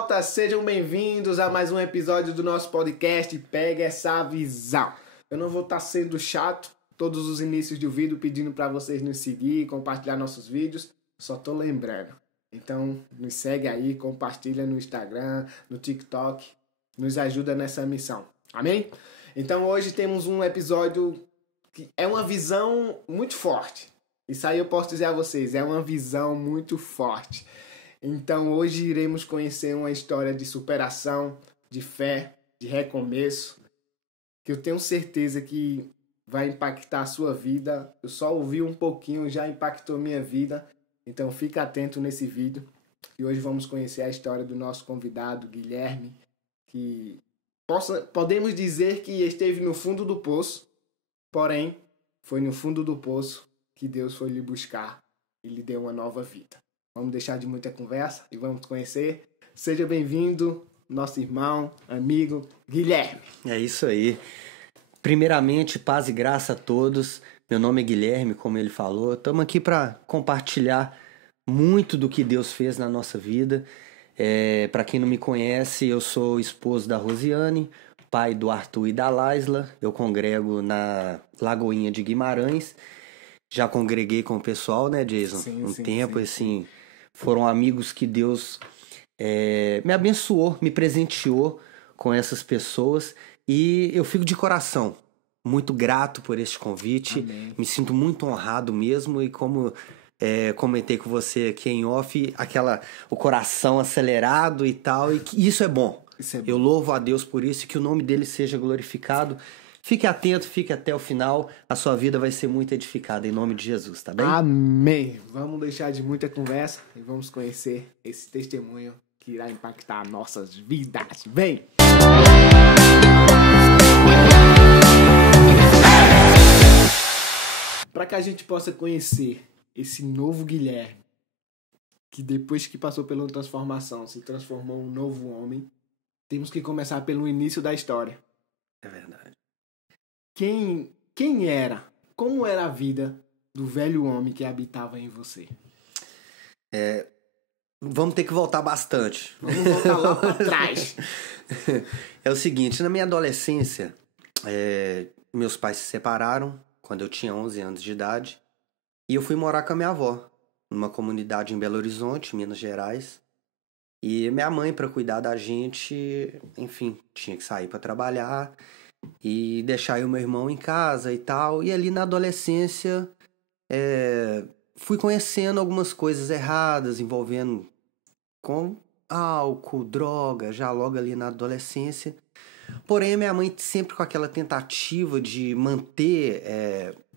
internautas, sejam bem-vindos a mais um episódio do nosso podcast Pega Essa Visão. Eu não vou estar sendo chato todos os inícios do vídeo pedindo para vocês nos seguir, compartilhar nossos vídeos, só tô lembrando. Então, nos segue aí, compartilha no Instagram, no TikTok, nos ajuda nessa missão. Amém? Então, hoje temos um episódio que é uma visão muito forte. Isso aí eu posso dizer a vocês, é uma visão muito forte. Então, hoje iremos conhecer uma história de superação, de fé, de recomeço, que eu tenho certeza que vai impactar a sua vida. Eu só ouvi um pouquinho, já impactou minha vida. Então, fica atento nesse vídeo. E hoje vamos conhecer a história do nosso convidado, Guilherme, que podemos dizer que esteve no fundo do poço, porém, foi no fundo do poço que Deus foi lhe buscar e lhe deu uma nova vida. Vamos deixar de muita conversa e vamos conhecer. Seja bem-vindo, nosso irmão, amigo, Guilherme. É isso aí. Primeiramente, paz e graça a todos. Meu nome é Guilherme, como ele falou. Estamos aqui para compartilhar muito do que Deus fez na nossa vida. Para quem não me conhece, eu sou esposo da Rosiane, pai do Arthur e da Laisla. Eu congrego na Lagoinha de Guimarães. Já congreguei com o pessoal, né, Jason? Sim. Assim, foram amigos que Deus me abençoou, me presenteou com essas pessoas. E eu fico de coração muito grato por este convite. Amém. Me sinto muito honrado mesmo. E como comentei com você aqui em off, o coração acelerado e tal. E isso é bom. Eu louvo a Deus por isso e que o nome dele seja glorificado. Fique atento, fique até o final. A sua vida vai ser muito edificada em nome de Jesus, tá bem? Amém. Vamos deixar de muita conversa e vamos conhecer esse testemunho que irá impactar nossas vidas. Vem! Para que a gente possa conhecer esse novo Guilherme, que depois que passou pela transformação se transformou em um novo homem, temos que começar pelo início da história. É verdade. Quem era? Como era a vida do velho homem que habitava em você? Vamos ter que voltar bastante. Vamos voltar lá para trás. É o seguinte, na minha adolescência, meus pais se separaram quando eu tinha 11 anos de idade e eu fui morar com a minha avó, numa comunidade em Belo Horizonte, Minas Gerais. E minha mãe, para cuidar da gente, enfim, tinha que sair para trabalhar e deixar eu e meu irmão em casa e tal. E ali na adolescência, fui conhecendo algumas coisas erradas envolvendo com álcool, droga, já logo ali na adolescência. Porém, minha mãe sempre com aquela tentativa de manter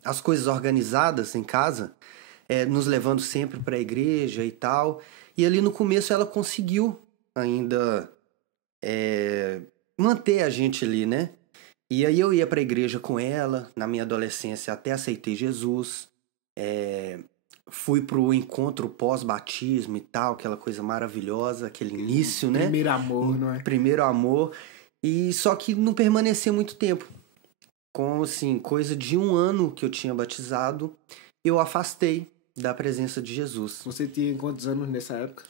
as coisas organizadas em casa, nos levando sempre para a igreja e tal. E ali no começo ela conseguiu ainda manter a gente ali, né? E aí eu ia para a igreja com ela, na minha adolescência até aceitei Jesus. Fui pro encontro pós-batismo e tal, aquela coisa maravilhosa, aquele início, né? Primeiro amor, não é? Primeiro amor. E só que não permaneceu muito tempo. Com, assim, coisa de 1 ano que eu tinha batizado, eu afastei da presença de Jesus. Você tinha quantos anos nessa época?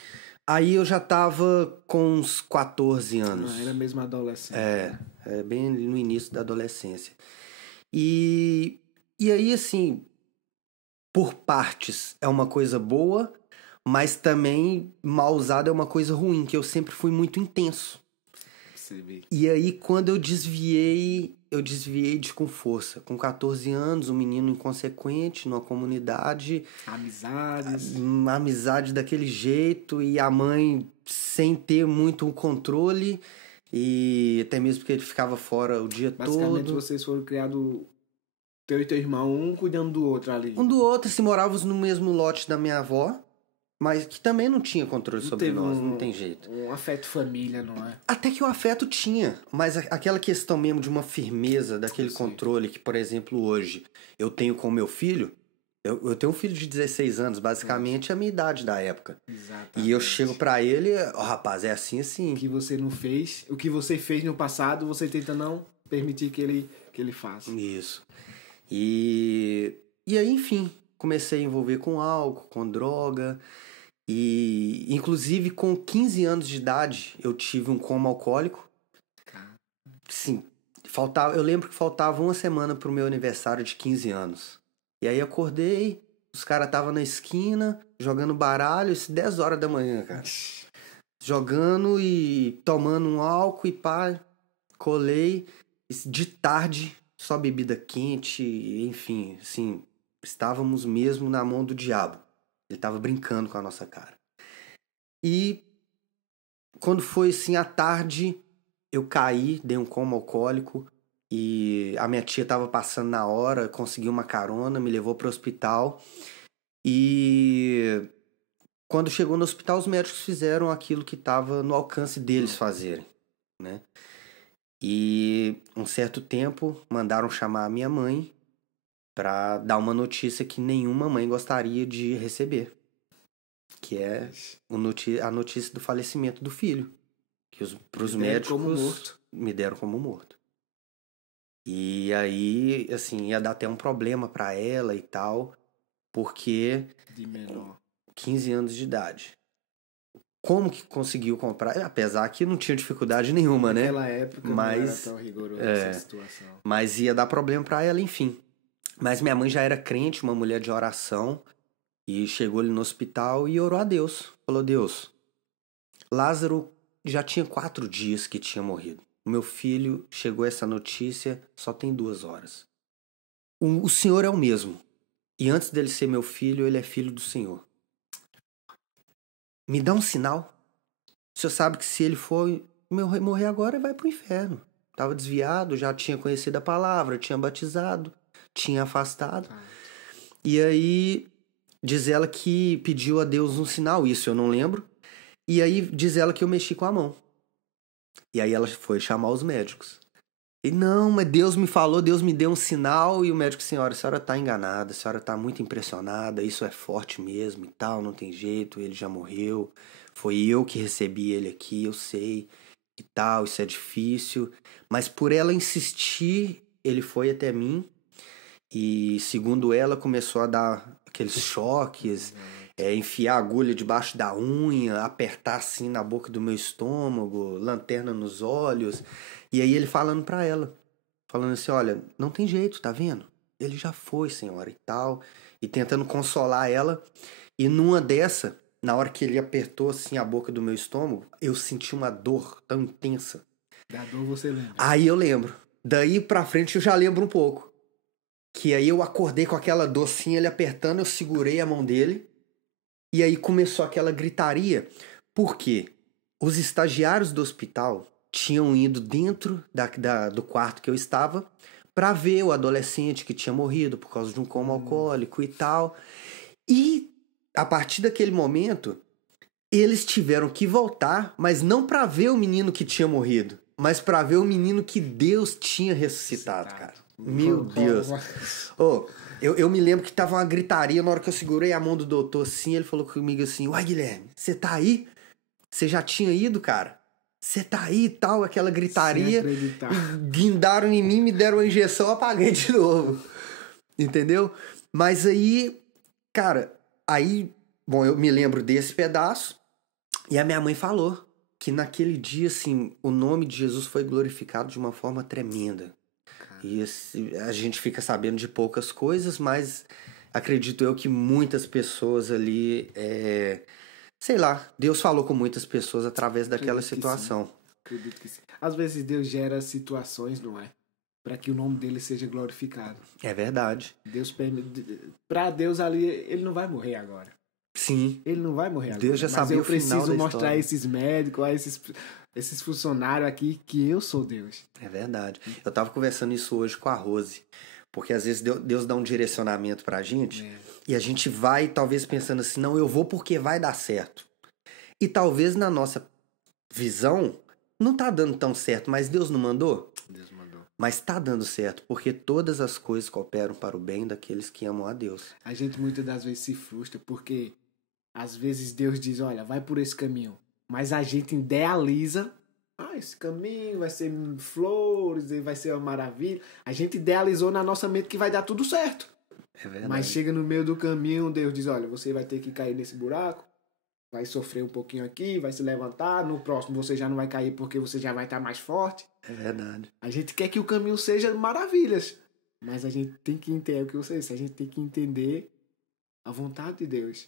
Aí eu já tava com uns 14 anos. Era mesmo adolescente. Bem no início da adolescência. E aí, assim, por partes é uma coisa boa, mas também mal usada é uma coisa ruim, que eu sempre fui muito intenso. E aí, quando eu desviei com força. Com 14 anos, um menino inconsequente, numa comunidade. Amizade daquele jeito, e a mãe sem ter muito um controle, e até mesmo porque ele ficava fora o dia todo. Basicamente, vocês foram criados, teu e teu irmão, um cuidando do outro ali. Um do outro, se morávamos no mesmo lote da minha avó, mas que também não tinha controle sobre nós, não tem jeito. Um afeto família, não é? Até que o afeto tinha, mas aquela questão mesmo de uma firmeza, daquele controle que, por exemplo, hoje eu tenho com meu filho. Eu tenho um filho de 16 anos, basicamente a minha idade da época. Exatamente. E eu chego pra ele, rapaz, é assim. O que você não fez, o que você fez no passado, você tenta não permitir que ele faça. Isso. E aí, enfim, comecei a envolver com álcool, com droga. E, inclusive, com 15 anos de idade, eu tive um coma alcoólico. Sim, eu lembro que faltava uma semana pro meu aniversário de 15 anos. E aí acordei, os caras estavam na esquina, jogando baralho, isso 10 horas da manhã, cara. Jogando e tomando um álcool e pá, colei. De tarde, só bebida quente, enfim, assim, estávamos mesmo na mão do diabo. Ele estava brincando com a nossa cara. E quando foi assim à tarde, eu caí, dei um coma alcoólico e a minha tia estava passando na hora, conseguiu uma carona, me levou para o hospital. E quando chegou no hospital, os médicos fizeram aquilo que estava no alcance deles fazerem, né? E um certo tempo mandaram chamar a minha mãe para dar uma notícia que nenhuma mãe gostaria de receber, que é a notícia do falecimento do filho, que para os médicos me deram como morto. E aí, assim, ia dar até um problema para ela e tal, porque de menor, 15 anos de idade. Como que conseguiu comprar? Apesar que não tinha dificuldade nenhuma, né? Naquela época não era tão rigoroso essa situação. Mas ia dar problema para ela, enfim. Mas minha mãe já era crente, uma mulher de oração, e chegou ali no hospital e orou a Deus. Falou, Deus, Lázaro já tinha 4 dias que tinha morrido. O meu filho chegou essa notícia só tem 2 horas. O Senhor é o mesmo. E antes dele ser meu filho, ele é filho do Senhor. Me dá um sinal. O senhor sabe que se ele for morrer agora, vai pro inferno. Estava desviado, já tinha conhecido a palavra, tinha batizado, tinha afastado. E aí, diz ela que pediu a Deus um sinal, isso eu não lembro. E aí, diz ela que eu mexi com a mão. E aí ela foi chamar os médicos. E não, mas Deus me falou, Deus me deu um sinal. E o médico, a senhora tá enganada, a senhora tá muito impressionada, isso é forte mesmo e tal, não tem jeito, ele já morreu. Foi eu que recebi ele aqui, eu sei e tal, isso é difícil. Mas por ela insistir, ele foi até mim e, segundo ela, começou a dar aqueles choques, enfiar a agulha debaixo da unha, apertar assim na boca do meu estômago, lanterna nos olhos. E aí ele falando pra ela, falando assim, olha, não tem jeito, tá vendo? Ele já foi, senhora, e tal. E tentando consolar ela. E numa dessa, na hora que ele apertou assim a boca do meu estômago, eu senti uma dor tão intensa. Da dor você lembra? Aí eu lembro. Daí pra frente eu já lembro um pouco. Que aí eu acordei com aquela dor assim, ele apertando, eu segurei a mão dele. E aí começou aquela gritaria. Por quê? Os estagiários do hospital tinham ido dentro do quarto que eu estava para ver o adolescente que tinha morrido por causa de um coma alcoólico e tal. E a partir daquele momento, eles tiveram que voltar, mas não para ver o menino que tinha morrido, mas para ver o menino que Deus tinha ressuscitado, cara. Meu Deus. Eu me lembro que tava uma gritaria na hora que eu segurei a mão do doutor assim, ele falou comigo assim, uai, Guilherme, você tá aí? Você já tinha ido, cara? Você tá aí e tal, aquela gritaria. Guindaram em mim, me deram uma injeção, eu apaguei de novo. Entendeu? Mas aí, cara, bom, eu me lembro desse pedaço. E a minha mãe falou que naquele dia, assim, o nome de Jesus foi glorificado de uma forma tremenda. E a gente fica sabendo de poucas coisas, mas acredito eu que muitas pessoas ali... sei lá, Deus falou com muitas pessoas através daquela situação. Acredito que sim. Às vezes Deus gera situações, não é? Para que o nome dele seja glorificado. É verdade. Para Deus ali, ele não vai morrer agora. Sim. Ele não vai morrer agora. Deus já sabia o final da história. Eu preciso mostrar a esses médicos, a esses funcionários aqui que eu sou Deus. É verdade. Eu tava conversando isso hoje com a Rose. Porque às vezes Deus dá um direcionamento pra gente e a gente vai talvez pensando assim, não, eu vou porque vai dar certo. E talvez na nossa visão não tá dando tão certo, mas Deus não mandou? Deus mandou. Mas tá dando certo, porque todas as coisas cooperam para o bem daqueles que amam a Deus. A gente muitas das vezes se frustra porque às vezes Deus diz, olha, vai por esse caminho. Mas a gente idealiza, esse caminho vai ser flores, vai ser uma maravilha. A gente idealizou na nossa mente que vai dar tudo certo. É verdade. Mas chega no meio do caminho, Deus diz, olha, você vai ter que cair nesse buraco, vai sofrer um pouquinho aqui, vai se levantar, no próximo você já não vai cair porque você já vai estar mais forte. É verdade. A gente quer que o caminho seja maravilhas, mas a gente tem que entender o que você disse, a gente tem que entender a vontade de Deus.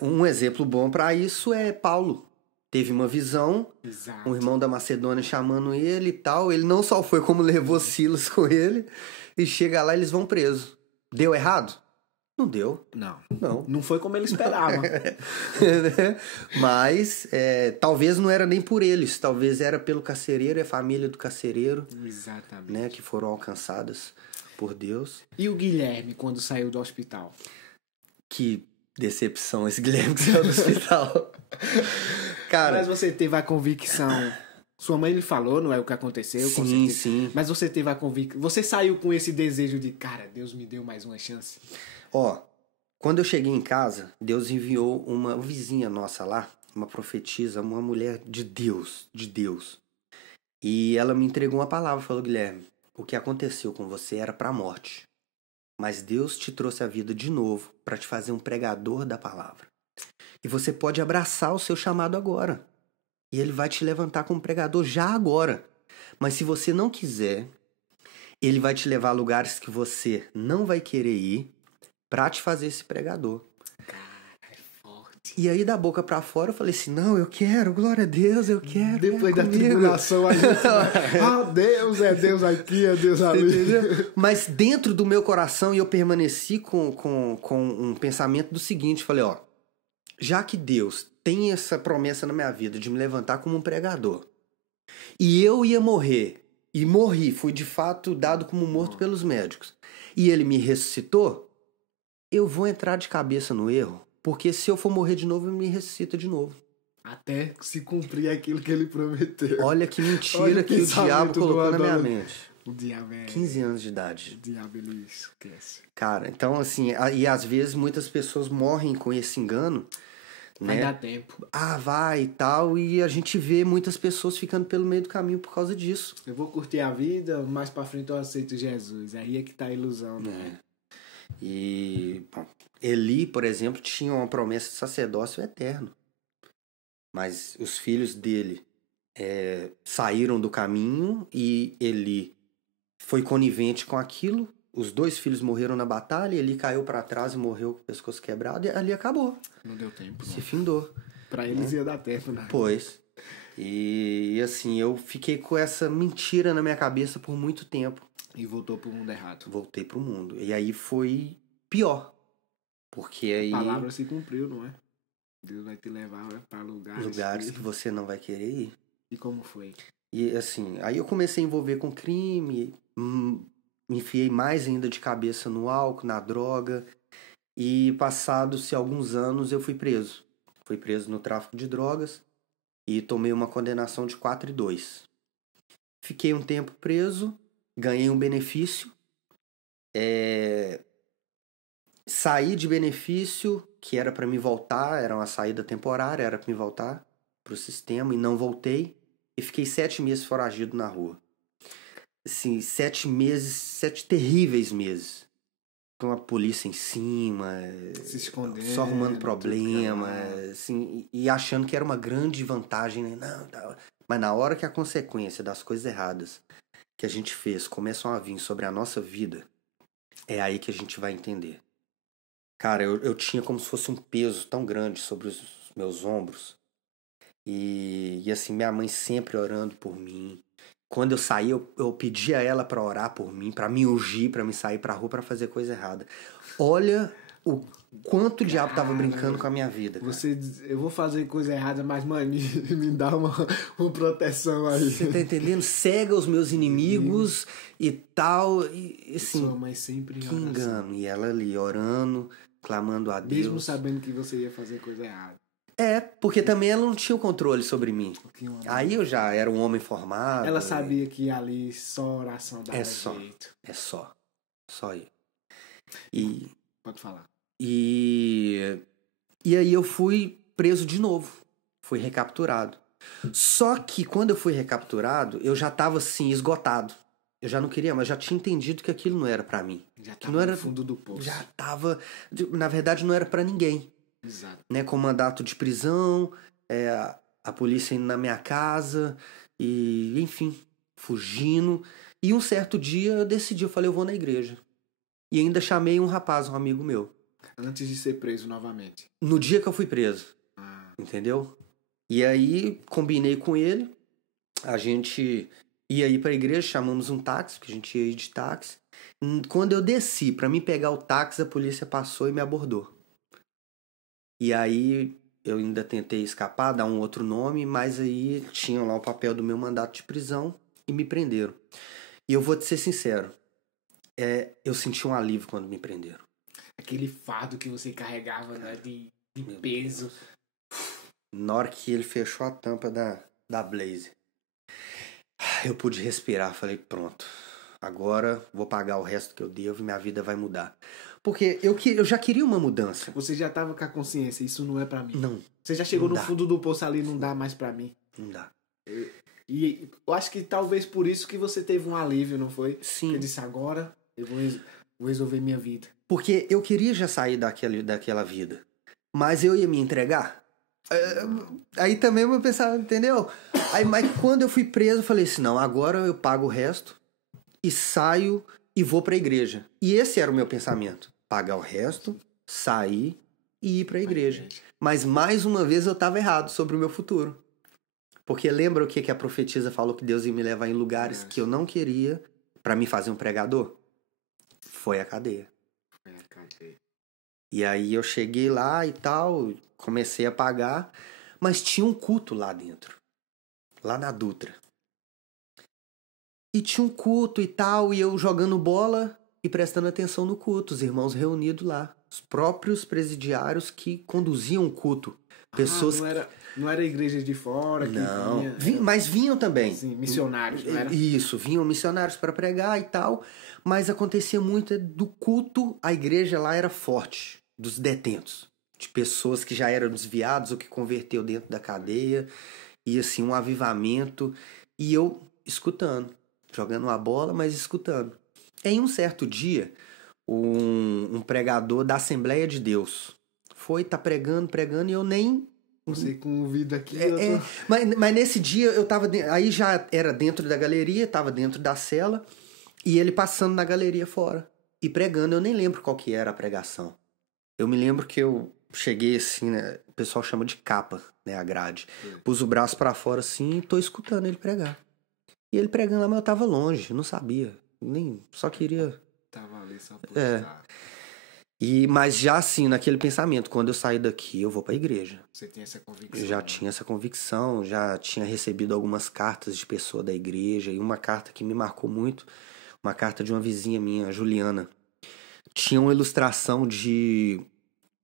Um exemplo bom para isso é Paulo. Teve uma visão, Exato. um irmão da Macedônia chamando ele e tal. Ele não só foi, como levou Silas com ele. E chega lá, eles vão presos. Deu errado? Não deu. Não. Não foi como ele esperava. Mas talvez não era nem por eles. Talvez era pelo carcereiro e a família do carcereiro. Exatamente. Né, que foram alcançadas por Deus. E o Guilherme, quando saiu do hospital? Que decepção esse Guilherme que saiu do hospital. Cara, mas você teve a convicção. Sua mãe lhe falou, não é o que aconteceu? Sim. Mas você teve a convicção. Você saiu com esse desejo de, cara, Deus me deu mais uma chance. Quando eu cheguei em casa, Deus enviou uma vizinha nossa lá, uma profetisa, uma mulher de Deus. E ela me entregou uma palavra, falou: Guilherme, o que aconteceu com você era para a morte. Mas Deus te trouxe a vida de novo para te fazer um pregador da palavra. E você pode abraçar o seu chamado agora. E ele vai te levantar como pregador já agora. Mas se você não quiser, ele vai te levar a lugares que você não vai querer ir para te fazer esse pregador. Cara, é forte. E aí, da boca para fora, eu falei assim: não, eu quero, glória a Deus, eu quero. Depois da tribulação, a gente... Deus, é Deus aqui, é Deus ali. Mas dentro do meu coração, eu permaneci com um pensamento do seguinte, falei, já que Deus tem essa promessa na minha vida de me levantar como um pregador, e eu ia morrer, e morri, fui de fato dado como morto pelos médicos, e ele me ressuscitou, eu vou entrar de cabeça no erro, porque se eu for morrer de novo, ele me ressuscita de novo. Até se cumprir aquilo que ele prometeu. Olha que mentira que o diabo colocou na minha mente. O diabo é... 15 anos de idade. O diabo, ele esquece. Cara, então assim, e às vezes muitas pessoas morrem com esse engano. Vai dar tempo. Vai e tal, e a gente vê muitas pessoas ficando pelo meio do caminho por causa disso. Eu vou curtir a vida, mais pra frente eu aceito Jesus. Aí é que tá a ilusão, né? E Eli, por exemplo, tinha uma promessa de sacerdócio eterno. Mas os filhos dele saíram do caminho e Eli foi conivente com aquilo. Os 2 filhos morreram na batalha, Eli caiu para trás e morreu com o pescoço quebrado e ali acabou. Não deu tempo. Se findou. Pra eles ia dar tempo, né? Pois. E assim, eu fiquei com essa mentira na minha cabeça por muito tempo. E voltou pro mundo errado. Voltei pro mundo. E aí foi pior. Porque aí... A palavra se cumpriu, não é? Deus vai te levar para lugares que você não vai querer ir. E como foi? E assim, aí eu comecei a envolver com crime, me enfiei mais ainda de cabeça no álcool, na droga. E passados-se alguns anos eu fui preso. Fui preso no tráfico de drogas e tomei uma condenação de 4 e 2. Fiquei um tempo preso, ganhei um benefício. Saí de benefício, que era para me voltar, era uma saída temporária, era para me voltar pro sistema, e não voltei. E fiquei 7 meses foragido na rua. Assim, 7 meses, 7 terríveis meses. Com a polícia em cima, se escondendo, só arrumando problema, assim, e achando que era uma grande vantagem, né? Não, mas na hora que a consequência das coisas erradas que a gente fez começam a vir sobre a nossa vida, é aí que a gente vai entender. Cara, eu tinha como se fosse um peso tão grande sobre os meus ombros. E assim, minha mãe sempre orando por mim. Quando eu saí, eu pedi a ela pra orar por mim, pra me ungir, pra me sair pra rua pra fazer coisa errada. Olha o quanto o diabo tava brincando com a minha vida. Cara. Eu vou fazer coisa errada, mas, mano, me dá uma proteção aí. Você tá entendendo? Cega os meus inimigos e tal. E assim, sua mãe sempre que engano. E ela ali orando, clamando a Deus. Mesmo sabendo que você ia fazer coisa errada. Porque também ela não tinha o controle sobre mim. Aí eu já era um homem formado. Ela sabia que ali só oração dava jeito. É só. Só aí. E... Pode falar. E aí eu fui preso de novo. Fui recapturado. Só que quando eu fui recapturado, eu já tava assim, esgotado. Eu já não queria, mas já tinha entendido que aquilo não era pra mim. Já tava não era, no fundo do poço. Já tava... Na verdade, não era pra ninguém. Exato. né? Com mandato de prisão, a polícia indo na minha casa, e enfim, fugindo. E um certo dia eu decidi, eu falei, eu vou na igreja. E ainda chamei um rapaz, um amigo meu. Antes de ser preso novamente. No dia que eu fui preso, entendeu? E aí combinei com ele, a gente ia ir pra igreja, chamamos um táxi, porque a gente ia ir de táxi. Quando eu desci pra me pegar o táxi, a polícia passou e me abordou. E aí eu ainda tentei escapar, dar um outro nome, mas aí tinham lá o papel do meu mandato de prisão e me prenderam. E eu vou te ser sincero, eu senti um alívio quando me prenderam. Aquele fardo que você carregava, né, de peso. Na hora que ele fechou a tampa da Blaze, eu pude respirar, falei, pronto, agora vou pagar o resto que eu devo e minha vida vai mudar. Porque eu já queria uma mudança. Você já tava com a consciência, isso não é pra mim. Não. Você já chegou não no dá. fundo do poço ali, não dá mais pra mim. Não dá. E eu acho que talvez por isso que você teve um alívio, não foi? Sim. Eu disse, agora eu vou resolver minha vida. Porque eu queria já sair daquela vida. Mas eu ia me entregar. Aí também eu pensava, entendeu? Aí, mas quando eu fui preso, eu falei assim, não, agora eu pago o resto e saio e vou pra igreja. E esse era o meu pensamento. Pagar o resto, sair e ir pra igreja. Mas mais uma vez eu tava errado sobre o meu futuro. Porque lembra o que a profetisa falou que Deus ia me levar em lugares que eu não queria pra me fazer um pregador? Foi a cadeia. E aí eu cheguei lá e tal, comecei a pagar, mas tinha um culto lá dentro, lá na Dutra. E tinha um culto e tal, e eu jogando bola e prestando atenção no culto, os irmãos reunidos lá, os próprios presidiários que conduziam o culto. Pessoas não era igreja de fora que não, vinha, mas vinham também. Sim, missionários, não era? Isso, vinham missionários para pregar e tal, mas acontecia muito do culto, a igreja lá era forte, dos detentos, de pessoas que já eram desviados ou que converteu dentro da cadeia, e assim, um avivamento, e eu escutando, jogando uma bola, mas escutando. Em um certo dia, um pregador da Assembleia de Deus tá pregando, e eu nem... Você com o vidro aqui. Mas nesse dia eu tava. Aí já era dentro da galeria, tava dentro da cela, e ele passando na galeria fora e pregando. Eu nem lembro qual que era a pregação. Eu me lembro que eu cheguei assim, né? O pessoal chama de capa, né? A grade. Pus o braço pra fora assim e tô escutando ele pregar. E ele pregando lá, mas eu tava longe, não sabia. Nem. Só queria. Tava ali só por estar. Mas já assim, naquele pensamento, quando eu sair daqui, eu vou pra igreja. Você tem essa convicção? Já tinha essa convicção, já tinha recebido algumas cartas de pessoa da igreja, e uma carta que me marcou muito, uma carta de uma vizinha minha, Juliana. Tinha uma ilustração de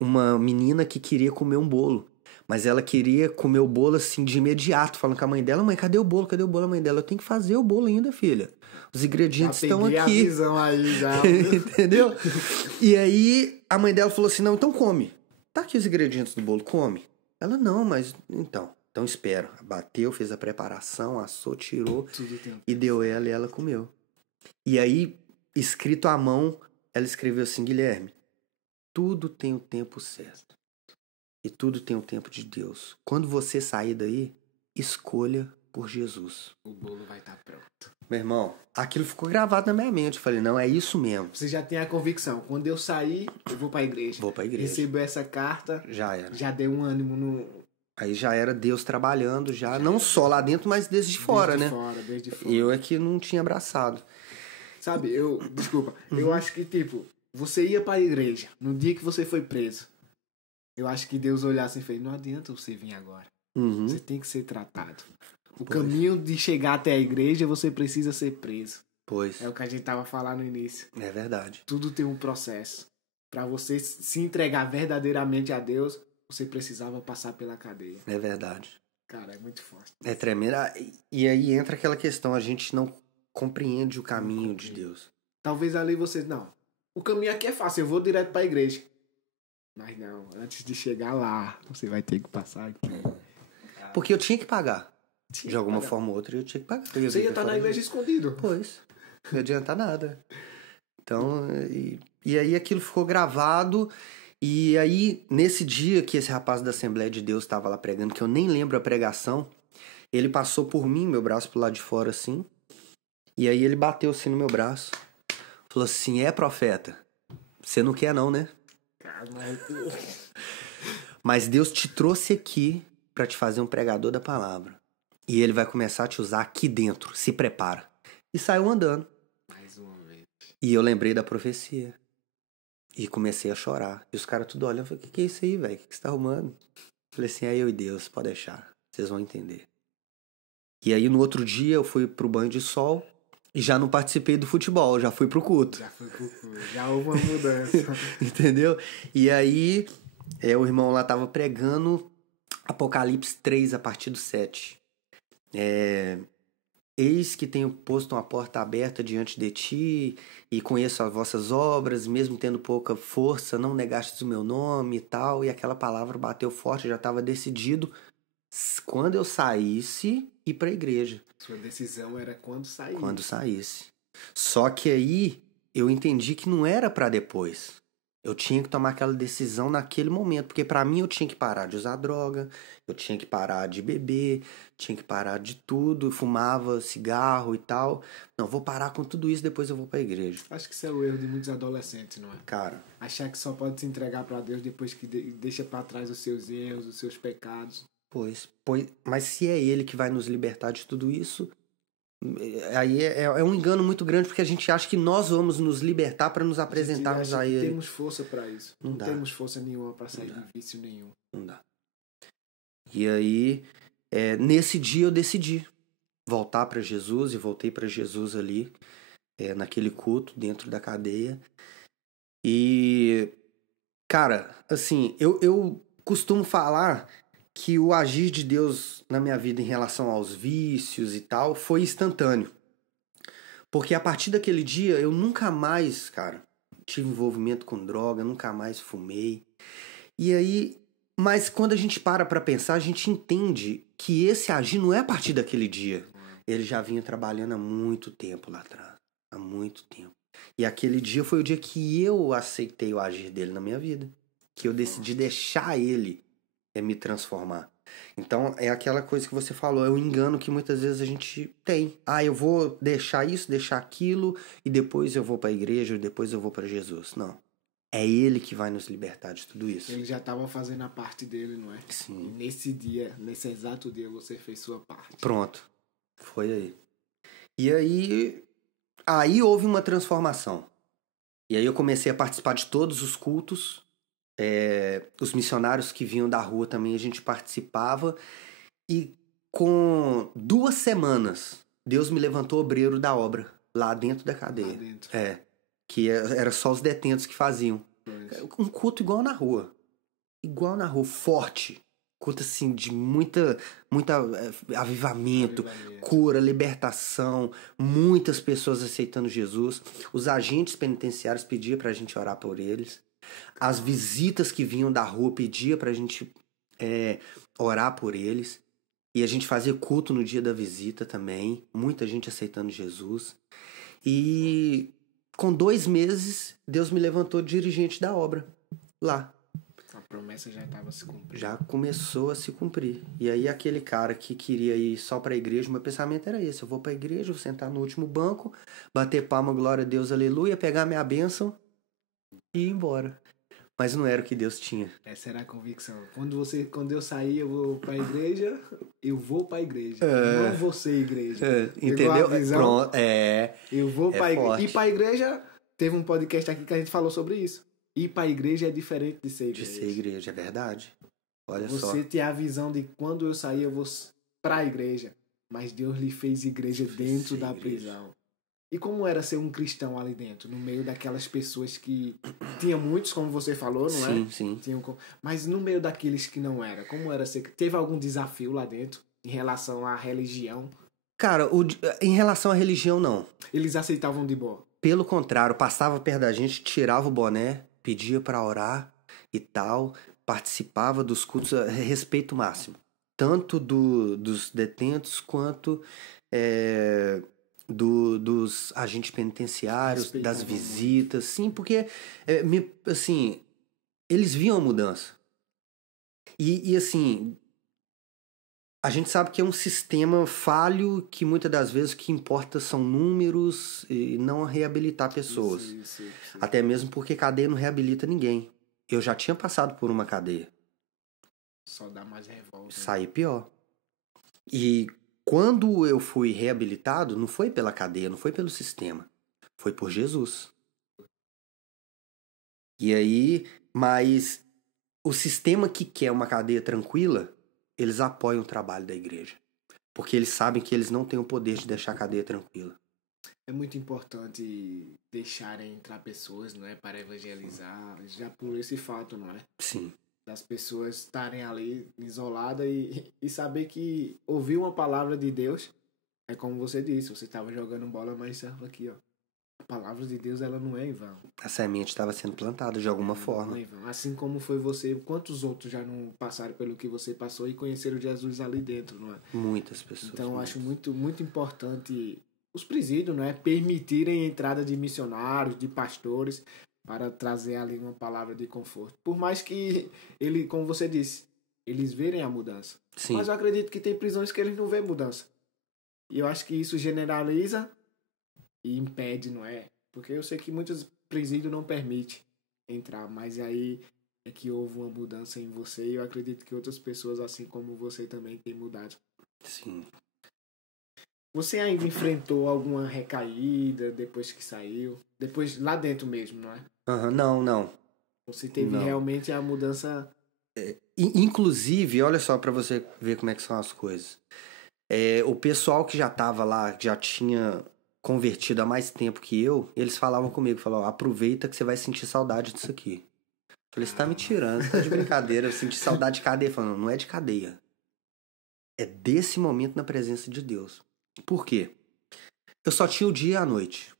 uma menina que queria comer um bolo, mas ela queria comer o bolo assim de imediato, falando com a mãe dela, mãe, cadê o bolo? Cadê o bolo? A mãe dela, eu tenho que fazer o bolo ainda, filha. Os ingredientes estão aqui. A visão aí já. Entendeu? E aí a mãe dela falou assim, não, então come. Tá aqui os ingredientes do bolo, come. Ela, não, mas então espera. Bateu, fez a preparação, assou, tirou e deu ela e ela comeu. E aí, escrito à mão, ela escreveu assim, Guilherme, tudo tem o tempo certo. E tudo tem o tempo de Deus. Quando você sair daí, escolha por Jesus. O bolo vai estar pronto. Meu irmão, aquilo ficou gravado na minha mente. Eu falei, não, é isso mesmo. Você já tem a convicção. Quando eu sair, eu vou pra igreja. Vou pra igreja. Recebeu essa carta. Já era. Já deu um ânimo no... Aí já era Deus trabalhando, já não só lá dentro, mas desde fora, né? Desde fora. Eu é que não tinha abraçado. Sabe, desculpa, eu acho que, tipo, você ia pra igreja no dia que você foi preso. Eu acho que Deus olhasse e fez, não adianta você vir agora. Você tem que ser tratado. O caminho de chegar até a igreja, você precisa ser preso. Pois. É o que a gente tava falando no início. É verdade. Tudo tem um processo. Pra você se entregar verdadeiramente a Deus, você precisava passar pela cadeia. É verdade. Cara, é muito forte. É tremendo. E aí entra aquela questão, a gente não compreende o caminho de Deus. Talvez ali você, não, o caminho aqui é fácil, eu vou direto pra igreja. Mas não, antes de chegar lá, você vai ter que passar aqui. Porque eu tinha que pagar. De alguma forma ou outra, eu tinha que pagar. Você ia estar na igreja escondido. Pois. Não adianta nada. Então, e aí aquilo ficou gravado E aí, nesse dia que esse rapaz da Assembleia de Deus estava lá pregando, que eu nem lembro a pregação, ele passou por mim, meu braço pro lado de fora assim, e aí ele bateu assim no meu braço, falou assim, profeta, você não quer não, né? Mas Deus te trouxe aqui para te fazer um pregador da palavra. E ele vai começar a te usar aqui dentro, se prepara. E saiu andando. Mais uma vez. E eu lembrei da profecia. E comecei a chorar. E os caras tudo olhando, falei, que é isso aí, velho? O que você tá arrumando? Falei assim, é eu e Deus, pode deixar. Vocês vão entender. E aí no outro dia eu fui pro banho de sol e já não participei do futebol, já fui pro culto. Já houve uma mudança. Entendeu? E aí o irmão lá tava pregando Apocalipse 3 a partir do 7. Eis que tenho posto uma porta aberta diante de ti, e conheço as vossas obras, mesmo tendo pouca força, não negastes o meu nome e tal. E aquela palavra bateu forte, já estava decidido quando eu saísse ir para a igreja. Sua decisão era quando saísse. Quando saísse. Só que aí eu entendi que não era para depois. Eu tinha que tomar aquela decisão naquele momento, porque para mim eu tinha que parar de usar droga, eu tinha que parar de beber, tinha que parar de tudo, fumava cigarro e tal. Não, vou parar com tudo isso, depois eu vou pra igreja. Acho que isso é o erro de muitos adolescentes, não é? Cara, achar que só pode se entregar para Deus depois que deixa para trás os seus erros, os seus pecados. Pois, mas se é Ele que vai nos libertar de tudo isso, aí é um engano muito grande, porque a gente acha que nós vamos nos libertar para nos apresentarmos a Ele. Não temos força para isso. Não temos força nenhuma para sair de vício nenhum. Não dá. E aí, nesse dia eu decidi voltar para Jesus, e voltei para Jesus ali, naquele culto, dentro da cadeia. E, cara, assim, eu costumo falar que o agir de Deus na minha vida em relação aos vícios e tal foi instantâneo. Porque a partir daquele dia eu nunca mais, cara, tive envolvimento com droga, nunca mais fumei. E aí, mas quando a gente para pra pensar, a gente entende que esse agir não é a partir daquele dia. Ele já vinha trabalhando há muito tempo lá atrás. Há muito tempo. E aquele dia foi o dia que eu aceitei o agir dele na minha vida. Que eu decidi deixar ele me transformar. Então, é aquela coisa que você falou, é o engano que muitas vezes a gente tem. Eu vou deixar isso, deixar aquilo, e depois eu vou para a igreja, depois eu vou para Jesus. Não. É Ele que vai nos libertar de tudo isso. Ele já estava fazendo a parte dele, não é? Sim. E nesse dia, nesse exato dia, você fez sua parte. Pronto. Foi aí. E aí houve uma transformação. E aí eu comecei a participar de todos os cultos. Os missionários que vinham da rua também a gente participava. E com 2 semanas, Deus me levantou obreiro da obra, lá dentro da cadeia. Lá dentro. Que era só os detentos que faziam. Pois. Um culto igual na rua. Igual na rua, forte. Culto assim de muita avivamento, cura, libertação, muitas pessoas aceitando Jesus. Os agentes penitenciários pediam pra gente orar por eles. As visitas que vinham da rua pediam pra gente orar por eles. E a gente fazia culto no dia da visita também. Muita gente aceitando Jesus. E com 2 meses, Deus me levantou dirigente da obra. Lá. A promessa já estava se cumprindo. Já começou a se cumprir. E aí aquele cara que queria ir só pra igreja, meu pensamento era esse. Eu vou pra igreja, vou sentar no último banco, bater palma, glória a Deus, aleluia, pegar minha bênção e ir embora. Mas não era o que Deus tinha. Essa era a convicção. Quando eu sair, eu vou pra igreja, eu vou pra igreja. Não vou ser igreja. Entendeu? Pronto. Eu vou pra igreja. Forte. E pra igreja, teve um podcast aqui que a gente falou sobre isso. Ir pra igreja é diferente de ser igreja. De ser igreja, é verdade. Olha só. Você tem a visão de quando eu sair, eu vou pra igreja. Mas Deus lhe fez igreja dentro da prisão. E como era ser um cristão ali dentro, no meio daquelas pessoas que... Tinha muitos, como você falou, não é? Sim. Mas no meio daqueles que não era, como era ser... Teve algum desafio lá dentro em relação à religião? Cara, em relação à religião, não. Eles aceitavam de boa? Pelo contrário, passava perto da gente, tirava o boné, pedia pra orar e tal, participava dos cultos, respeito máximo. Tanto dos detentos quanto... dos agentes penitenciários, das visitas, sim, porque assim, eles viam a mudança. E assim, a gente sabe que é um sistema falho que muitas das vezes o que importa são números e não reabilitar pessoas. Isso. Até mesmo porque cadeia não reabilita ninguém. Eu já tinha passado por uma cadeia. Só dá mais revolta. Saí pior. E quando eu fui reabilitado, não foi pela cadeia, não foi pelo sistema. Foi por Jesus. E aí, mas o sistema que quer uma cadeia tranquila, eles apoiam o trabalho da igreja. Porque eles sabem que eles não têm o poder de deixar a cadeia tranquila. É muito importante deixarem entrar pessoas, não é, para evangelizar, já por esse fato, não é? Sim. Das pessoas estarem ali isoladas e saber que ouvir uma palavra de Deus é como você disse, você estava jogando bola, mas serve aqui, ó. A palavra de Deus, ela não é em vão. A semente estava sendo plantada de alguma forma. Não é em vão. Assim como foi você, quantos outros já não passaram pelo que você passou e conheceram Jesus ali dentro, não é? Muitas pessoas. Então, eu acho muitas. muito importante os presídios, não é? Permitirem a entrada de missionários, de pastores, para trazer ali uma palavra de conforto. Por mais que ele, como você disse, eles verem a mudança. Sim. Mas eu acredito que tem prisões que eles não veem mudança. E eu acho que isso generaliza e impede, não é? Porque eu sei que muitos presídios não permitem entrar, mas aí é que houve uma mudança em você e eu acredito que outras pessoas, assim como você, também têm mudado. Sim. Você ainda enfrentou alguma recaída depois que saiu? Depois, lá dentro mesmo, não é? Não. Você teve Não. realmente a mudança... Inclusive, olha só para você ver como é que são as coisas. O pessoal que já tava lá, já tinha convertido há mais tempo que eu, eles falavam comigo, falavam, aproveita que você vai sentir saudade disso aqui. Eu falei, você tá me tirando, você tá de brincadeira, eu senti saudade de cadeia. Falando, não é de cadeia. É desse momento na presença de Deus. Por quê? Eu só tinha o dia e a noite.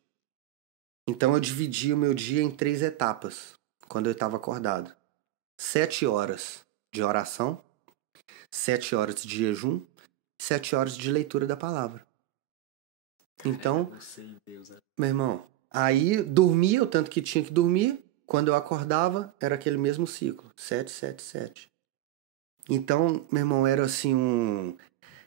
Então eu dividia o meu dia em 3 etapas, quando eu estava acordado. 7 horas de oração, 7 horas de jejum, 7 horas de leitura da palavra. Então, Você e Deus, né? meu irmão, aí dormia o tanto que tinha que dormir. Quando eu acordava, era aquele mesmo ciclo. 7, 7, 7. Então, meu irmão, era assim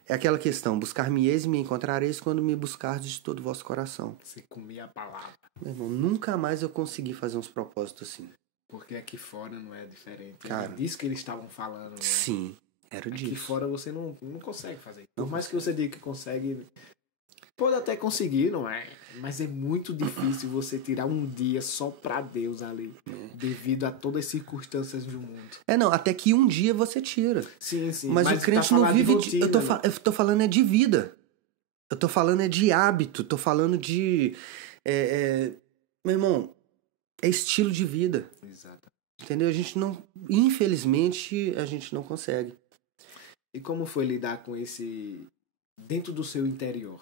É aquela questão, buscar-me-eis e me encontrareis quando me buscardes de todo o vosso coração. Você comia a palavra. Meu irmão, nunca mais eu consegui fazer uns propósitos assim. Porque aqui fora não é diferente. Cara, Era disso que eles estavam falando, não é? Sim, era disso. Aqui fora você não consegue fazer. Por mais que você diga que consegue, pode até conseguir, não é? Mas é muito difícil você tirar um dia só pra Deus ali, devido a todas as circunstâncias do mundo. Não, até que um dia você tira. Sim. Mas o crente não vive de... Eu tô falando é de vida. Eu tô falando é de hábito. Tô falando de... Meu irmão, é estilo de vida. Exato. Entendeu? A gente não... Infelizmente, a gente não consegue. E como foi lidar com esse... dentro do seu interior?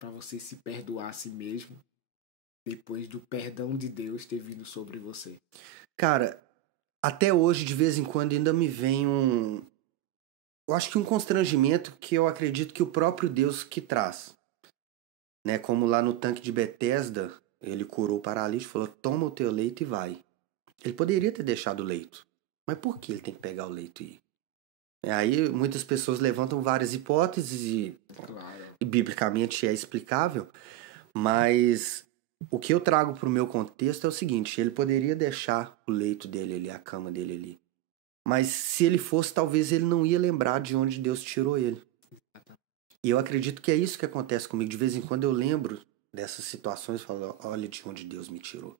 Pra você se perdoar a si mesmo, depois do perdão de Deus ter vindo sobre você. Cara, até hoje, de vez em quando, ainda me vem eu acho que um constrangimento que eu acredito que o próprio Deus que traz. Né? Como lá no tanque de Betesda, ele curou o paralítico e falou, toma o teu leito e vai. Ele poderia ter deixado o leito. Mas por que ele tem que pegar o leito e ir? Aí muitas pessoas levantam várias hipóteses e biblicamente é explicável, mas o que eu trago para o meu contexto é o seguinte, ele poderia deixar o leito dele ali, a cama dele ali. Mas se ele fosse, talvez ele não ia lembrar de onde Deus tirou ele. E eu acredito que é isso que acontece comigo. De vez em quando eu lembro dessas situações e falo, olha de onde Deus me tirou.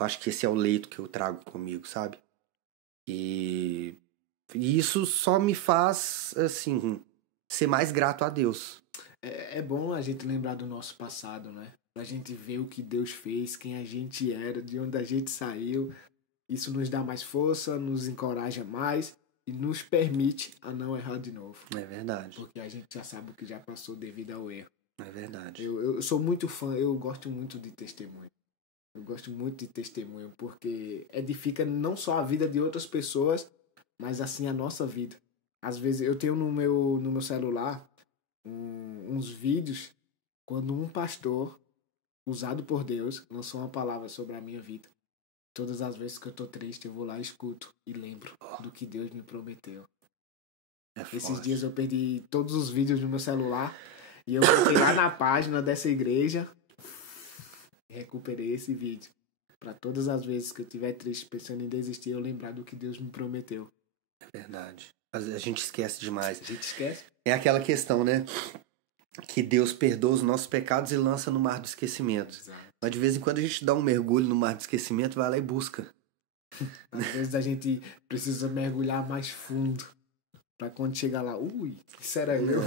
Eu acho que esse é o leito que eu trago comigo, sabe? E isso só me faz, assim, ser mais grato a Deus. É bom a gente lembrar do nosso passado, né? Pra gente ver o que Deus fez, quem a gente era, de onde a gente saiu. Isso nos dá mais força, nos encoraja mais e nos permite a não errar de novo. É verdade. Porque a gente já sabe o que já passou devido ao erro. É verdade. Eu sou muito fã, eu gosto muito de testemunho. Eu gosto muito de testemunho porque edifica não só a vida de outras pessoas, mas assim a nossa vida. Às vezes eu tenho no meu celular uns vídeos quando um pastor usado por Deus lançou uma palavra sobre a minha vida. Todas as vezes que eu tô triste, eu vou lá, escuto e lembro do que Deus me prometeu. Esses dias eu perdi todos os vídeos no meu celular e eu voltei lá na página dessa igreja e recuperei esse vídeo. Pra todas as vezes que eu estiver triste, pensando em desistir, eu lembrar do que Deus me prometeu. É verdade. A gente esquece demais. A gente esquece. É aquela questão, né? Que Deus perdoa os nossos pecados e lança no mar do esquecimento. Exato. Mas de vez em quando a gente dá um mergulho no mar do esquecimento, vai lá e busca. Às vezes a gente precisa mergulhar mais fundo. Pra quando chegar lá, isso era eu.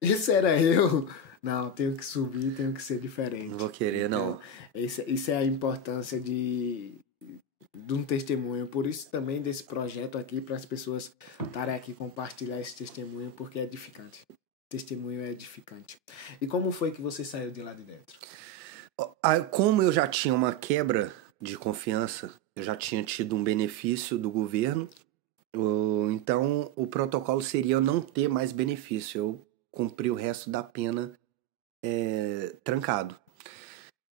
Isso era eu. Não, tenho que subir, tenho que ser diferente. Não vou querer, não. Então, isso é a importância de um testemunho. Por isso também desse projeto aqui, para as pessoas estarem aqui compartilhar esse testemunho, porque é edificante. Testemunho é edificante. E como foi que você saiu de lá de dentro? Como eu já tinha uma quebra de confiança, eu já tinha tido um benefício do governo, então o protocolo seria eu não ter mais benefício, eu cumprir o resto da pena trancado.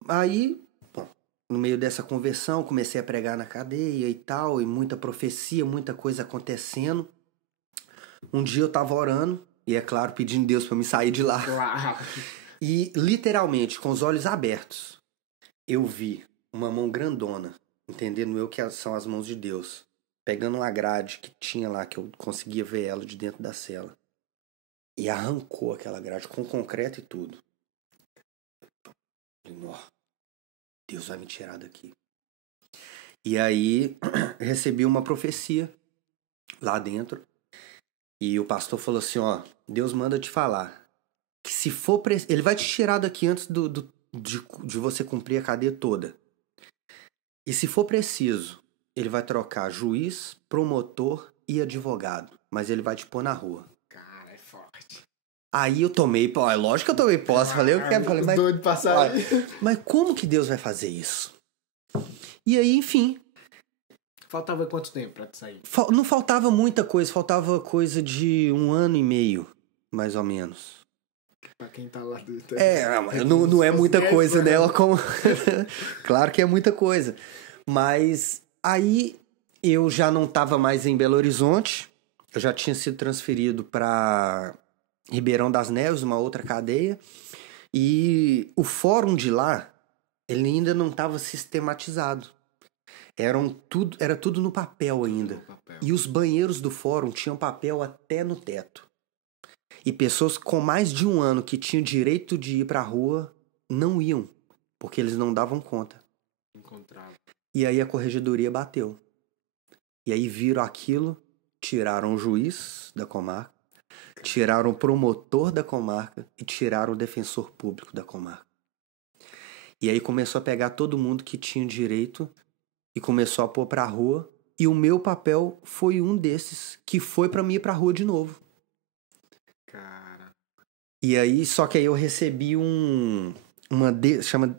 Aí, bom, no meio dessa conversão, comecei a pregar na cadeia e tal, e muita profecia, muita coisa acontecendo. Um dia eu tava orando, e é claro, pedindo Deus pra me sair de lá. Claro. E, literalmente, com os olhos abertos, eu vi uma mão grandona, entendendo eu que são as mãos de Deus, pegando uma grade que tinha lá, que eu conseguia ver ela de dentro da cela, e arrancou aquela grade com concreto e tudo. Deus vai me tirar daqui. E aí, recebi uma profecia lá dentro, e o pastor falou assim, Deus manda te falar que se for ele vai te tirar daqui antes de você cumprir a cadeia toda. E se for preciso, ele vai trocar juiz, promotor e advogado, mas ele vai te pôr na rua. Cara, é forte. Aí eu tomei, é lógico que eu tomei posse, falei, mas, doido pra sair. Mas como que Deus vai fazer isso? E aí, enfim. Faltava quanto tempo pra te sair? Não faltava muita coisa, faltava coisa de 1 ano e meio, mais ou menos. Pra quem tá lá dentro. Não é muita coisa, né? Claro que é muita coisa. Mas aí eu já não estava mais em Belo Horizonte, eu já tinha sido transferido para Ribeirão das Neves, uma outra cadeia, e o fórum de lá, ele ainda não estava sistematizado. Era tudo no papel ainda. E os banheiros do fórum tinham papel até no teto. E pessoas com mais de 1 ano que tinham direito de ir pra rua não iam, porque eles não davam conta. Encontrava. E aí a corregedoria bateu. E aí viram aquilo, tiraram o juiz da comarca, tiraram o promotor da comarca e tiraram o defensor público da comarca. E aí começou a pegar todo mundo que tinha direito e começou a pôr pra rua. E o meu papel foi um desses que foi pra mim ir pra rua de novo. Cara. E aí, só que aí eu recebi chama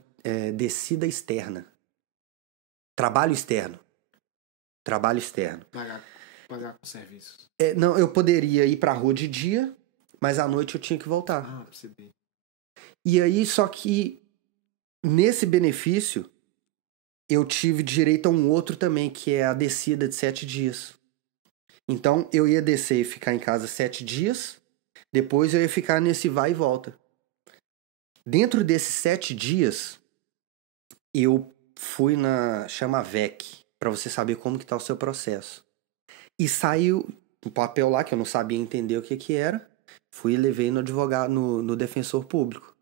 descida externa. Trabalho externo. Pagar com serviços. Não, eu poderia ir pra rua de dia, mas à noite eu tinha que voltar. Ah, percebi. E aí, só que nesse benefício, eu tive direito a um outro também, que é a descida de 7 dias. Então, eu ia descer e ficar em casa 7 dias, depois eu ia ficar nesse vai e volta. Dentro desses 7 dias, eu fui chama VEC, para você saber como que tá o seu processo. E saiu um papel lá, que eu não sabia entender o que era, fui e levei no advogado, no defensor público.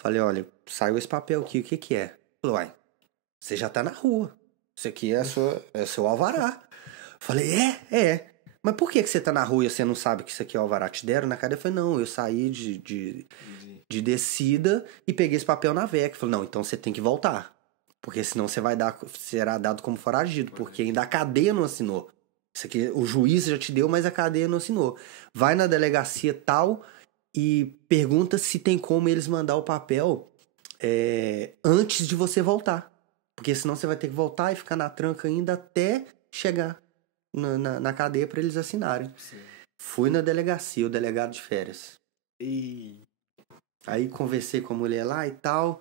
Falei, olha, saiu esse papel aqui, o que é? Falei, uai, você já tá na rua, isso aqui é seu alvará. Falei, é. Mas por que você tá na rua e você não sabe que isso aqui é o alvará? Te deram na cadeia? Eu falei, não, eu saí de descida e peguei esse papel na VEC. Falei, não, então você tem que voltar. Porque senão você será dado como foragido, porque ainda a cadeia não assinou. Isso aqui, o juiz já te deu, mas a cadeia não assinou. Vai na delegacia tal e pergunta se tem como eles mandar o papel antes de você voltar. Porque senão você vai ter que voltar e ficar na tranca ainda até chegar na cadeia para eles assinarem. Sim. Fui na delegacia, o delegado de férias. E Aí conversei com a mulher lá e tal.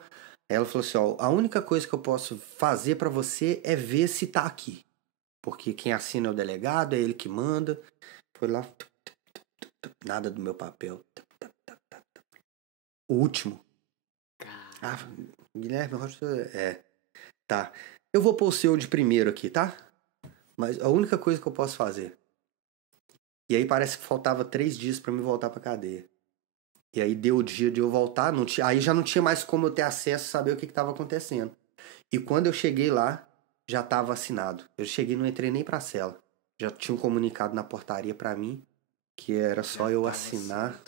Ela falou assim, ó, a única coisa que eu posso fazer pra você é ver se tá aqui. Porque quem assina é o delegado, é ele que manda. Foi lá, nada do meu papel. O último. Ah, Guilherme Rocha, tá. Eu vou pôr o seu de primeiro aqui, tá? Mas a única coisa que eu posso fazer. E aí parece que faltava 3 dias pra me voltar pra cadeia. E aí deu o dia de eu voltar, aí já não tinha mais como eu ter acesso a saber o que estava acontecendo. E quando eu cheguei lá, já estava assinado. Eu cheguei, não entrei nem pra cela. Já tinha um comunicado na portaria pra mim, que era só eu assinar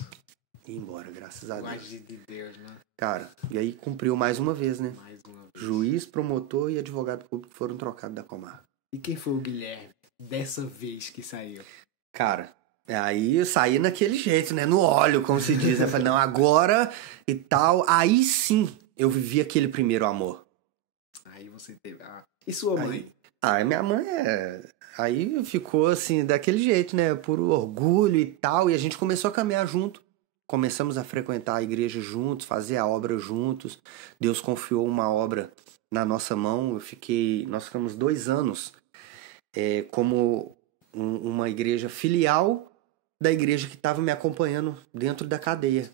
e ir embora, graças a Deus. Agir de Deus, mano. Cara, e aí cumpriu mais uma vez, né? Mais uma vez. Juiz, promotor e advogado público foram trocados da comarca. E quem foi o Guilherme dessa vez que saiu? Cara, aí eu saí naquele jeito, né? No óleo, como se diz. Eu falei, não, agora e tal. Aí sim eu vivi aquele primeiro amor. Aí você teve. E sua mãe? Minha mãe Aí ficou assim, daquele jeito, né? Por orgulho e tal. E a gente começou a caminhar junto. Começamos a frequentar a igreja juntos, fazer a obra juntos. Deus confiou uma obra na nossa mão. Nós ficamos 2 anos como uma igreja filial da igreja que estava me acompanhando dentro da cadeia.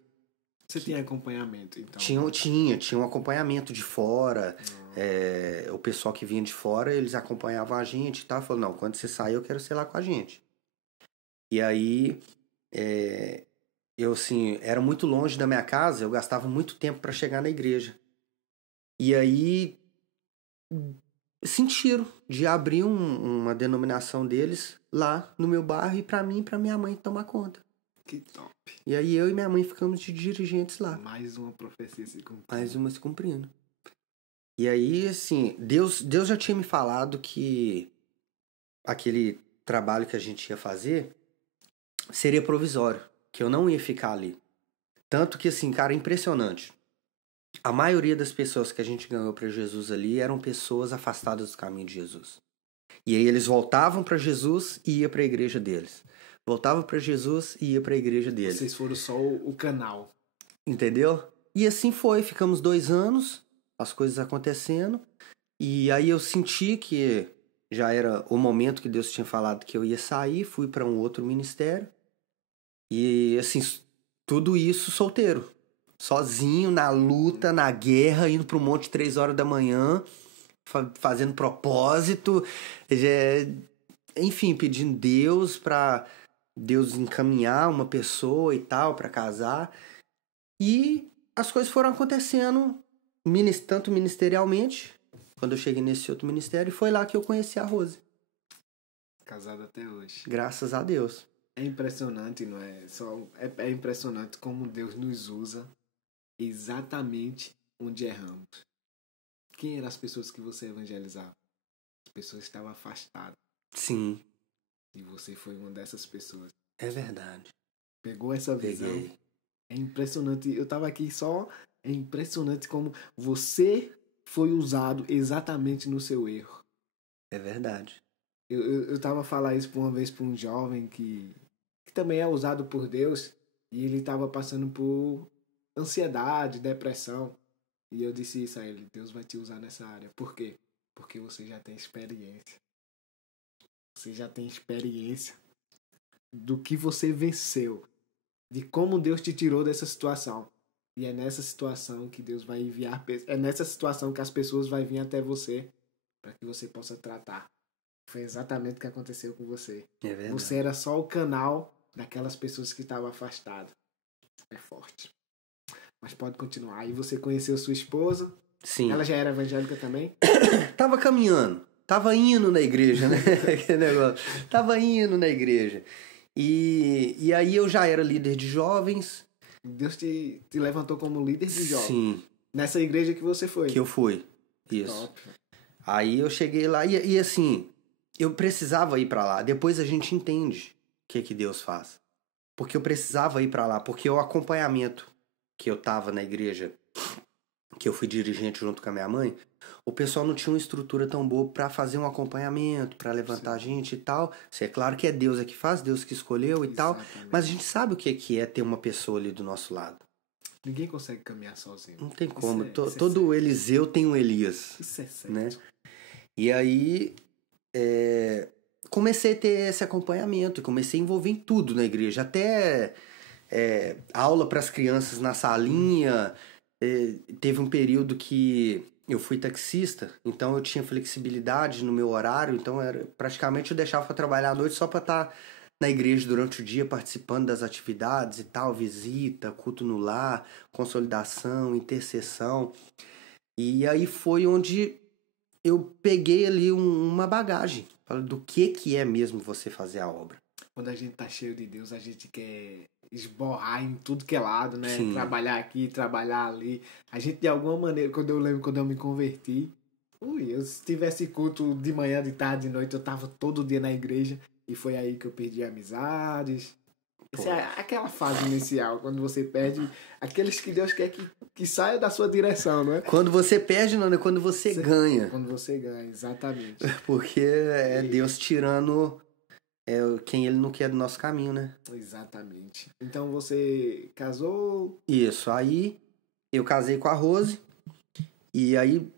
Você tinha acompanhamento, então? Tinha um acompanhamento de fora. O pessoal que vinha de fora, eles acompanhavam a gente e tal. Falou, não, quando você sair, eu quero ser lá com a gente. E aí, eu assim, era muito longe da minha casa, eu gastava muito tempo para chegar na igreja. E aí, sentiram de abrir uma denominação deles lá no meu bairro e para mim e para minha mãe tomar conta. Que top. E aí eu e minha mãe ficamos de dirigentes lá. Mais uma profecia se cumprindo. Mais uma se cumprindo. E aí, assim, Deus já tinha me falado que aquele trabalho que a gente ia fazer seria provisório, que eu não ia ficar ali. Tanto que, assim, cara, é impressionante. A maioria das pessoas que a gente ganhou para Jesus ali eram pessoas afastadas do caminho de Jesus. E aí eles voltavam para Jesus e ia para a igreja deles. Voltava para Jesus e ia para a igreja deles. Vocês foram só o canal. Entendeu? E assim foi. Ficamos 2 anos, as coisas acontecendo. E aí eu senti que já era o momento que Deus tinha falado que eu ia sair. Fui para um outro ministério. E assim, tudo isso solteiro. Sozinho, na luta, na guerra, indo para um monte 3 horas da manhã, fazendo propósito. Enfim, pedindo Deus para Deus encaminhar uma pessoa e tal para casar. E as coisas foram acontecendo tanto ministerialmente, quando eu cheguei nesse outro ministério, foi lá que eu conheci a Rose. Casada até hoje. Graças a Deus. É impressionante, não é? É impressionante como Deus nos usa exatamente onde erramos. Quem eram as pessoas que você evangelizava? As pessoas estavam afastadas. Sim. E você foi uma dessas pessoas. É verdade. Pegou essa visão. Peguei. É impressionante. Eu tava aqui só... É impressionante como você foi usado exatamente no seu erro. É verdade. Eu tava falando isso uma vez para um jovem que também é usado por Deus. E ele tava passando por ansiedade, depressão. E eu disse isso a ele. Deus vai te usar nessa área. Por quê? Porque você já tem experiência. Você já tem experiência do que você venceu, de como Deus te tirou dessa situação. E é nessa situação que Deus vai enviar, é nessa situação que as pessoas vão vir até você para que você possa tratar. Foi exatamente o que aconteceu com você. É verdade. Você era só o canal daquelas pessoas que estavam afastadas. É forte. Mas pode continuar. Aí você conheceu sua esposa. Sim. Ela já era evangélica também? Tava caminhando. Tava indo na igreja, né? Aquele negócio. Tava indo na igreja. E aí eu já era líder de jovens. Deus te levantou como líder de jovens? Sim. Nessa igreja que você foi? Que eu fui. Isso. Top. Aí eu cheguei lá e assim, eu precisava ir pra lá. Depois a gente entende o que Deus faz. Porque eu precisava ir pra lá. Porque o acompanhamento que eu tava na igreja, que eu fui dirigente junto com a minha mãe, o pessoal não tinha uma estrutura tão boa pra fazer um acompanhamento, pra levantar a gente e tal. É claro que é Deus que faz, Deus que escolheu e tal. Mas a gente sabe o que é ter uma pessoa ali do nosso lado. Ninguém consegue caminhar sozinho. Não tem como. Isso é Todo certo. Eliseu tem um Elias. Isso é certo. Né? E aí comecei a ter esse acompanhamento, comecei a envolver em tudo na igreja, até aula para as crianças na salinha. Teve um período que eu fui taxista, então eu tinha flexibilidade no meu horário, então praticamente eu deixava para trabalhar à noite só para estar na igreja durante o dia, participando das atividades e tal, visita, culto no lar, consolidação, intercessão. E aí foi onde eu peguei ali uma bagagem do que é mesmo você fazer a obra. Quando a gente tá cheio de Deus, a gente quer esborrar em tudo que é lado, né? Sim. Trabalhar aqui, trabalhar ali. A gente, de alguma maneira, quando eu me converti, se tivesse culto de manhã, de tarde, de noite, eu tava todo dia na igreja. E foi aí que eu perdi amizades. Essa é aquela fase inicial, quando você perde aqueles que Deus quer que saia da sua direção, não é? Quando você perde, não, é quando você ganha. Quando você ganha, exatamente. Porque é Deus tirando quem Ele não quer do nosso caminho, né? Exatamente. Então você casou? Isso, aí eu casei com a Rose. E aí,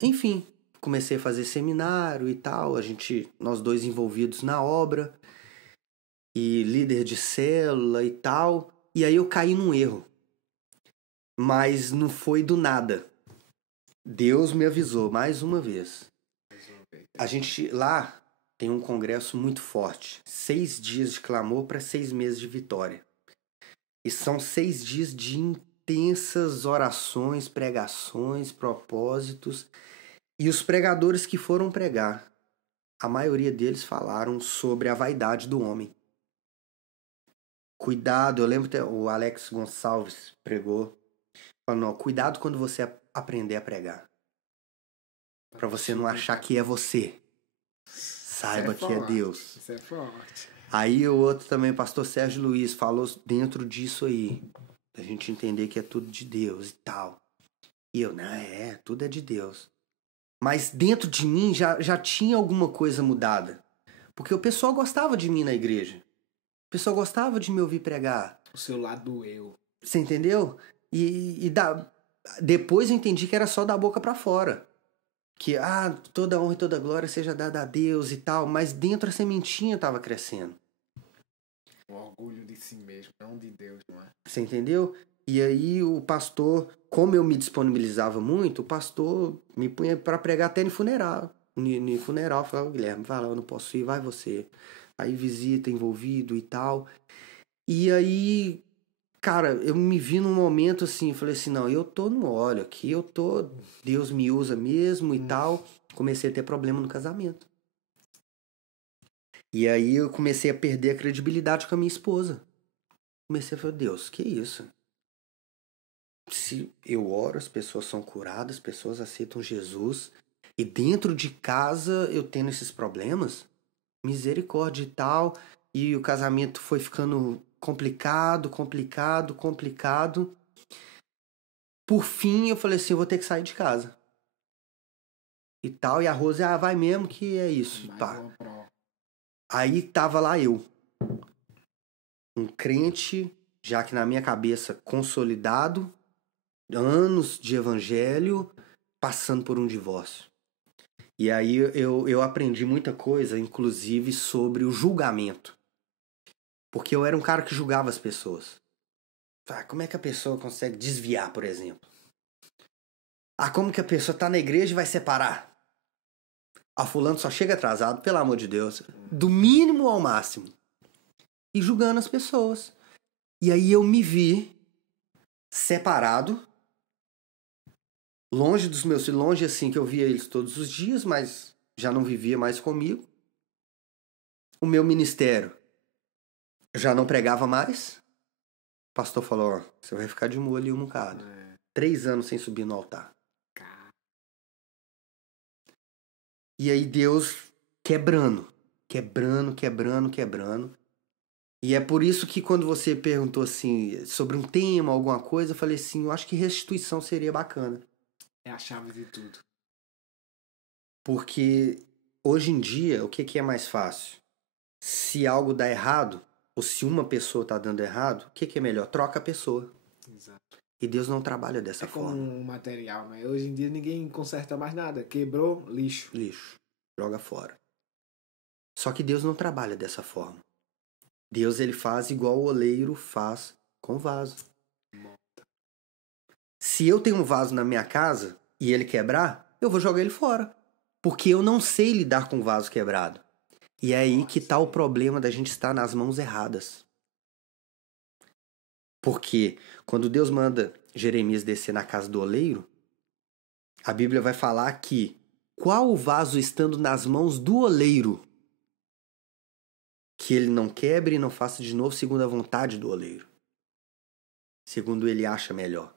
enfim, comecei a fazer seminário e tal. Nós dois envolvidos na obra. E líder de célula e tal. E aí eu caí num erro. Mas não foi do nada. Deus me avisou mais uma vez. A gente lá tem um congresso muito forte. 6 dias de clamor para 6 meses de vitória. E são 6 dias de intensas orações, pregações, propósitos. E os pregadores que foram pregar, a maioria deles falaram sobre a vaidade do homem. Cuidado, eu lembro que o Alex Gonçalves pregou, falando, cuidado quando você aprender a pregar. Para você não achar que é você. Saiba que é Deus. Isso é forte. Aí o outro também, pastor Sérgio Luiz, falou dentro disso aí. A gente entender que é tudo de Deus e tal. E eu, tudo é de Deus. Mas dentro de mim já tinha alguma coisa mudada. Porque o pessoal gostava de mim na igreja. O pessoal gostava de me ouvir pregar. O seu lado eu. Você entendeu? Depois eu entendi que era só da boca pra fora. Que toda honra e toda glória seja dada a Deus e tal. Mas dentro a sementinha estava crescendo. O orgulho de si mesmo, não de Deus, não é? Você entendeu? E aí o pastor, como eu me disponibilizava muito, o pastor me punha para pregar até no funeral. No funeral, falava, Guilherme, vai lá, eu não posso ir, vai você. Aí visita, envolvido e tal. E aí, cara, eu me vi num momento assim, falei assim, não, eu tô no óleo aqui, Deus me usa mesmo e tal. Comecei a ter problema no casamento. E aí eu comecei a perder a credibilidade com a minha esposa. Comecei a falar, Deus, que isso? Se eu oro, as pessoas são curadas, as pessoas aceitam Jesus. E dentro de casa eu tendo esses problemas, misericórdia e tal. E o casamento foi ficando complicado. Por fim, eu falei assim, eu vou ter que sair de casa. E tal, e a Rose, vai mesmo que é isso. Tá. Aí tava lá eu. Um crente, já que na minha cabeça, consolidado, anos de evangelho, passando por um divórcio. E aí eu aprendi muita coisa, inclusive sobre o julgamento. Porque eu era um cara que julgava as pessoas. Como é que a pessoa consegue desviar, por exemplo? Como que a pessoa tá na igreja e vai separar? Fulano só chega atrasado, pelo amor de Deus. Do mínimo ao máximo. E julgando as pessoas. E aí eu me vi separado, longe dos meus filhos, longe assim que eu via eles todos os dias, mas já não vivia mais comigo. O meu ministério já não pregava mais. O pastor falou, você vai ficar de molho aí um bocado. 3 anos sem subir no altar. E aí Deus quebrando. E é por isso que quando você perguntou assim, sobre um tema, alguma coisa, eu falei assim, eu acho que restituição seria bacana. É a chave de tudo. Porque hoje em dia, o que é mais fácil? Se algo dá errado, ou se uma pessoa tá dando errado, o que é melhor? Troca a pessoa. Exato. E Deus não trabalha dessa É como forma. um material, né? Hoje em dia ninguém conserta mais nada. Quebrou, lixo. Lixo. Joga fora. Só que Deus não trabalha dessa forma. Deus, ele faz igual o oleiro faz com vaso. Se eu tenho um vaso na minha casa e ele quebrar, eu vou jogar ele fora. Porque eu não sei lidar com vaso quebrado. E é aí que tá o problema da gente estar nas mãos erradas. Porque quando Deus manda Jeremias descer na casa do oleiro, a Bíblia vai falar que qual o vaso estando nas mãos do oleiro que ele não quebre e não faça de novo segundo a vontade do oleiro. Segundo ele acha melhor.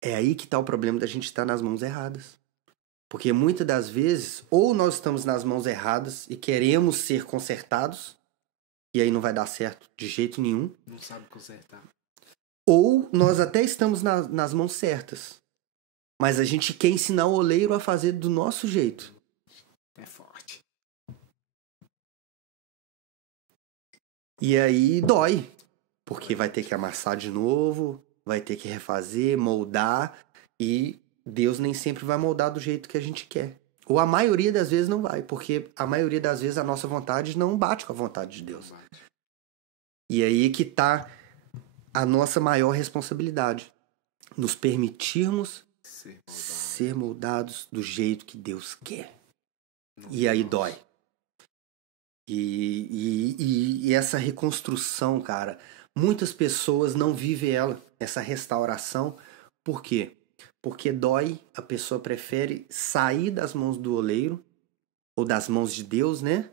É aí que tá o problema da gente estar nas mãos erradas. Porque muitas das vezes, ou nós estamos nas mãos erradas e queremos ser consertados, e aí não vai dar certo de jeito nenhum. Não sabe consertar. Ou nós até estamos nas mãos certas, mas a gente quer ensinar o oleiro a fazer do nosso jeito. É forte. E aí dói, porque vai ter que amassar de novo, vai ter que refazer, moldar, e Deus nem sempre vai moldar do jeito que a gente quer. Ou a maioria das vezes não vai, porque a maioria das vezes a nossa vontade não bate com a vontade de Deus. E aí que tá a nossa maior responsabilidade. Nos permitirmos ser moldados do jeito que Deus quer. E aí dói. E essa reconstrução, cara, muitas pessoas não vivem ela, essa restauração. Por quê? Porque dói, a pessoa prefere sair das mãos do oleiro, ou das mãos de Deus, né?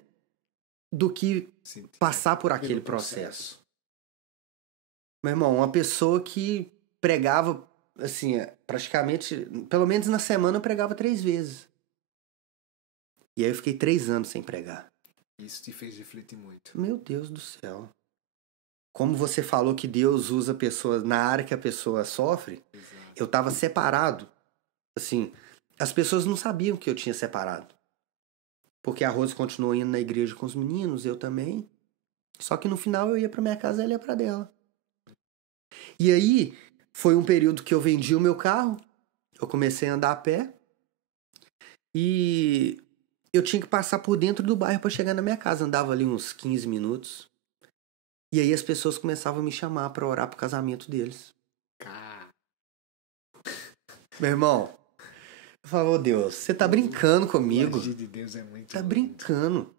Do que passar por aquele processo. Meu irmão, uma pessoa que pregava, assim, praticamente, pelo menos na semana eu pregava 3 vezes. E aí eu fiquei 3 anos sem pregar. Isso te fez refletir muito. Meu Deus do céu. Como você falou que Deus usa pessoas na área que a pessoa sofre, Exato. eu tava separado. Assim, as pessoas não sabiam que eu tinha separado. Porque a Rose continuou indo na igreja com os meninos, eu também. Só que no final eu ia pra minha casa e ela ia pra dela. E aí, foi um período que eu vendi o meu carro, eu comecei a andar a pé, e eu tinha que passar por dentro do bairro para chegar na minha casa. Andava ali uns 15 minutos. E aí as pessoas começavam a me chamar para orar pro casamento deles. Cara. Meu irmão, eu falava, ô Deus, você tá brincando comigo? O agir de Deus é muito Tá lindo. brincando.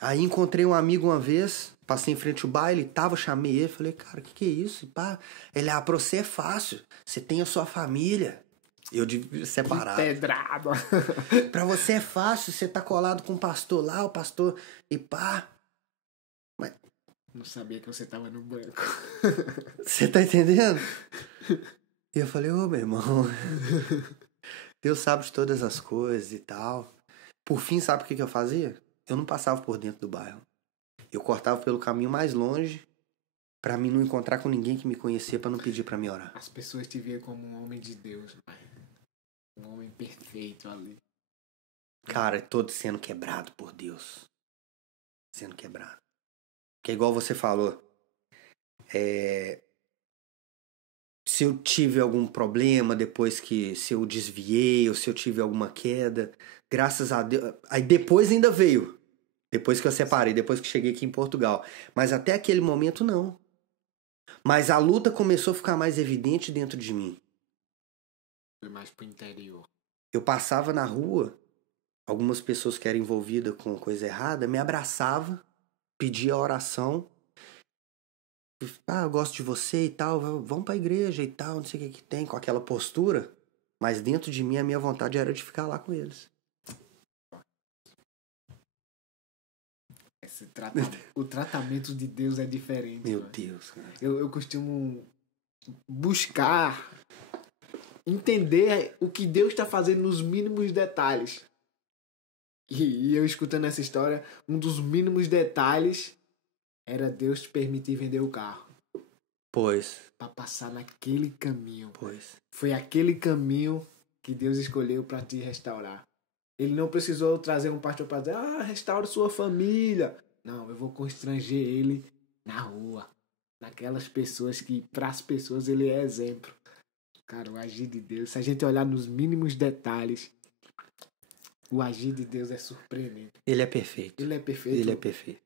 Aí encontrei um amigo uma vez, passei em frente ao baile, chamei ele, falei, cara, o que é isso? E pá, ele, pra você é fácil, você tem a sua família. Eu de separado. Pedrada. Pra você é fácil, você tá colado com o pastor lá, o pastor, e pá. Mas Não sabia que você tava no banco. você tá entendendo? E eu falei, ô meu irmão, Deus sabe de todas as coisas e tal. Por fim, sabe o que eu fazia? Eu não passava por dentro do bairro. Eu cortava pelo caminho mais longe pra mim não encontrar com ninguém que me conhecia pra não pedir pra me orar. As pessoas te viam como um homem de Deus, pai. Um homem perfeito ali. Cara, todo sendo quebrado por Deus. Sendo quebrado. Que é igual você falou. Se eu tive algum problema depois que... Se eu desviei ou se eu tive alguma queda... Graças a Deus... Aí depois ainda veio. Depois que eu separei, depois que cheguei aqui em Portugal. Mas até aquele momento, não. Mas a luta começou a ficar mais evidente dentro de mim. Foi mais pro interior. Eu passava na rua, algumas pessoas que eram envolvidas com coisa errada, me abraçavam, pedia oração. Eu gosto de você e tal, vamos pra igreja e tal, não sei o que tem, com aquela postura. Mas dentro de mim, a minha vontade era de ficar lá com eles. O tratamento de Deus é diferente. Meu mano. Deus, cara. Eu costumo buscar entender o que Deus está fazendo nos mínimos detalhes. E eu escutando essa história, um dos mínimos detalhes era Deus te permitir vender o carro. Pois. Para passar naquele caminho. Pois. Foi aquele caminho que Deus escolheu para te restaurar. Ele não precisou trazer um pastor para dizer, restaure sua família. Não, eu vou constranger ele na rua. naquelas pessoas que, para as pessoas, ele é exemplo. Cara, o agir de Deus, se a gente olhar nos mínimos detalhes, o agir de Deus é surpreendente. Ele é perfeito. Ele é perfeito. Ele é perfeito.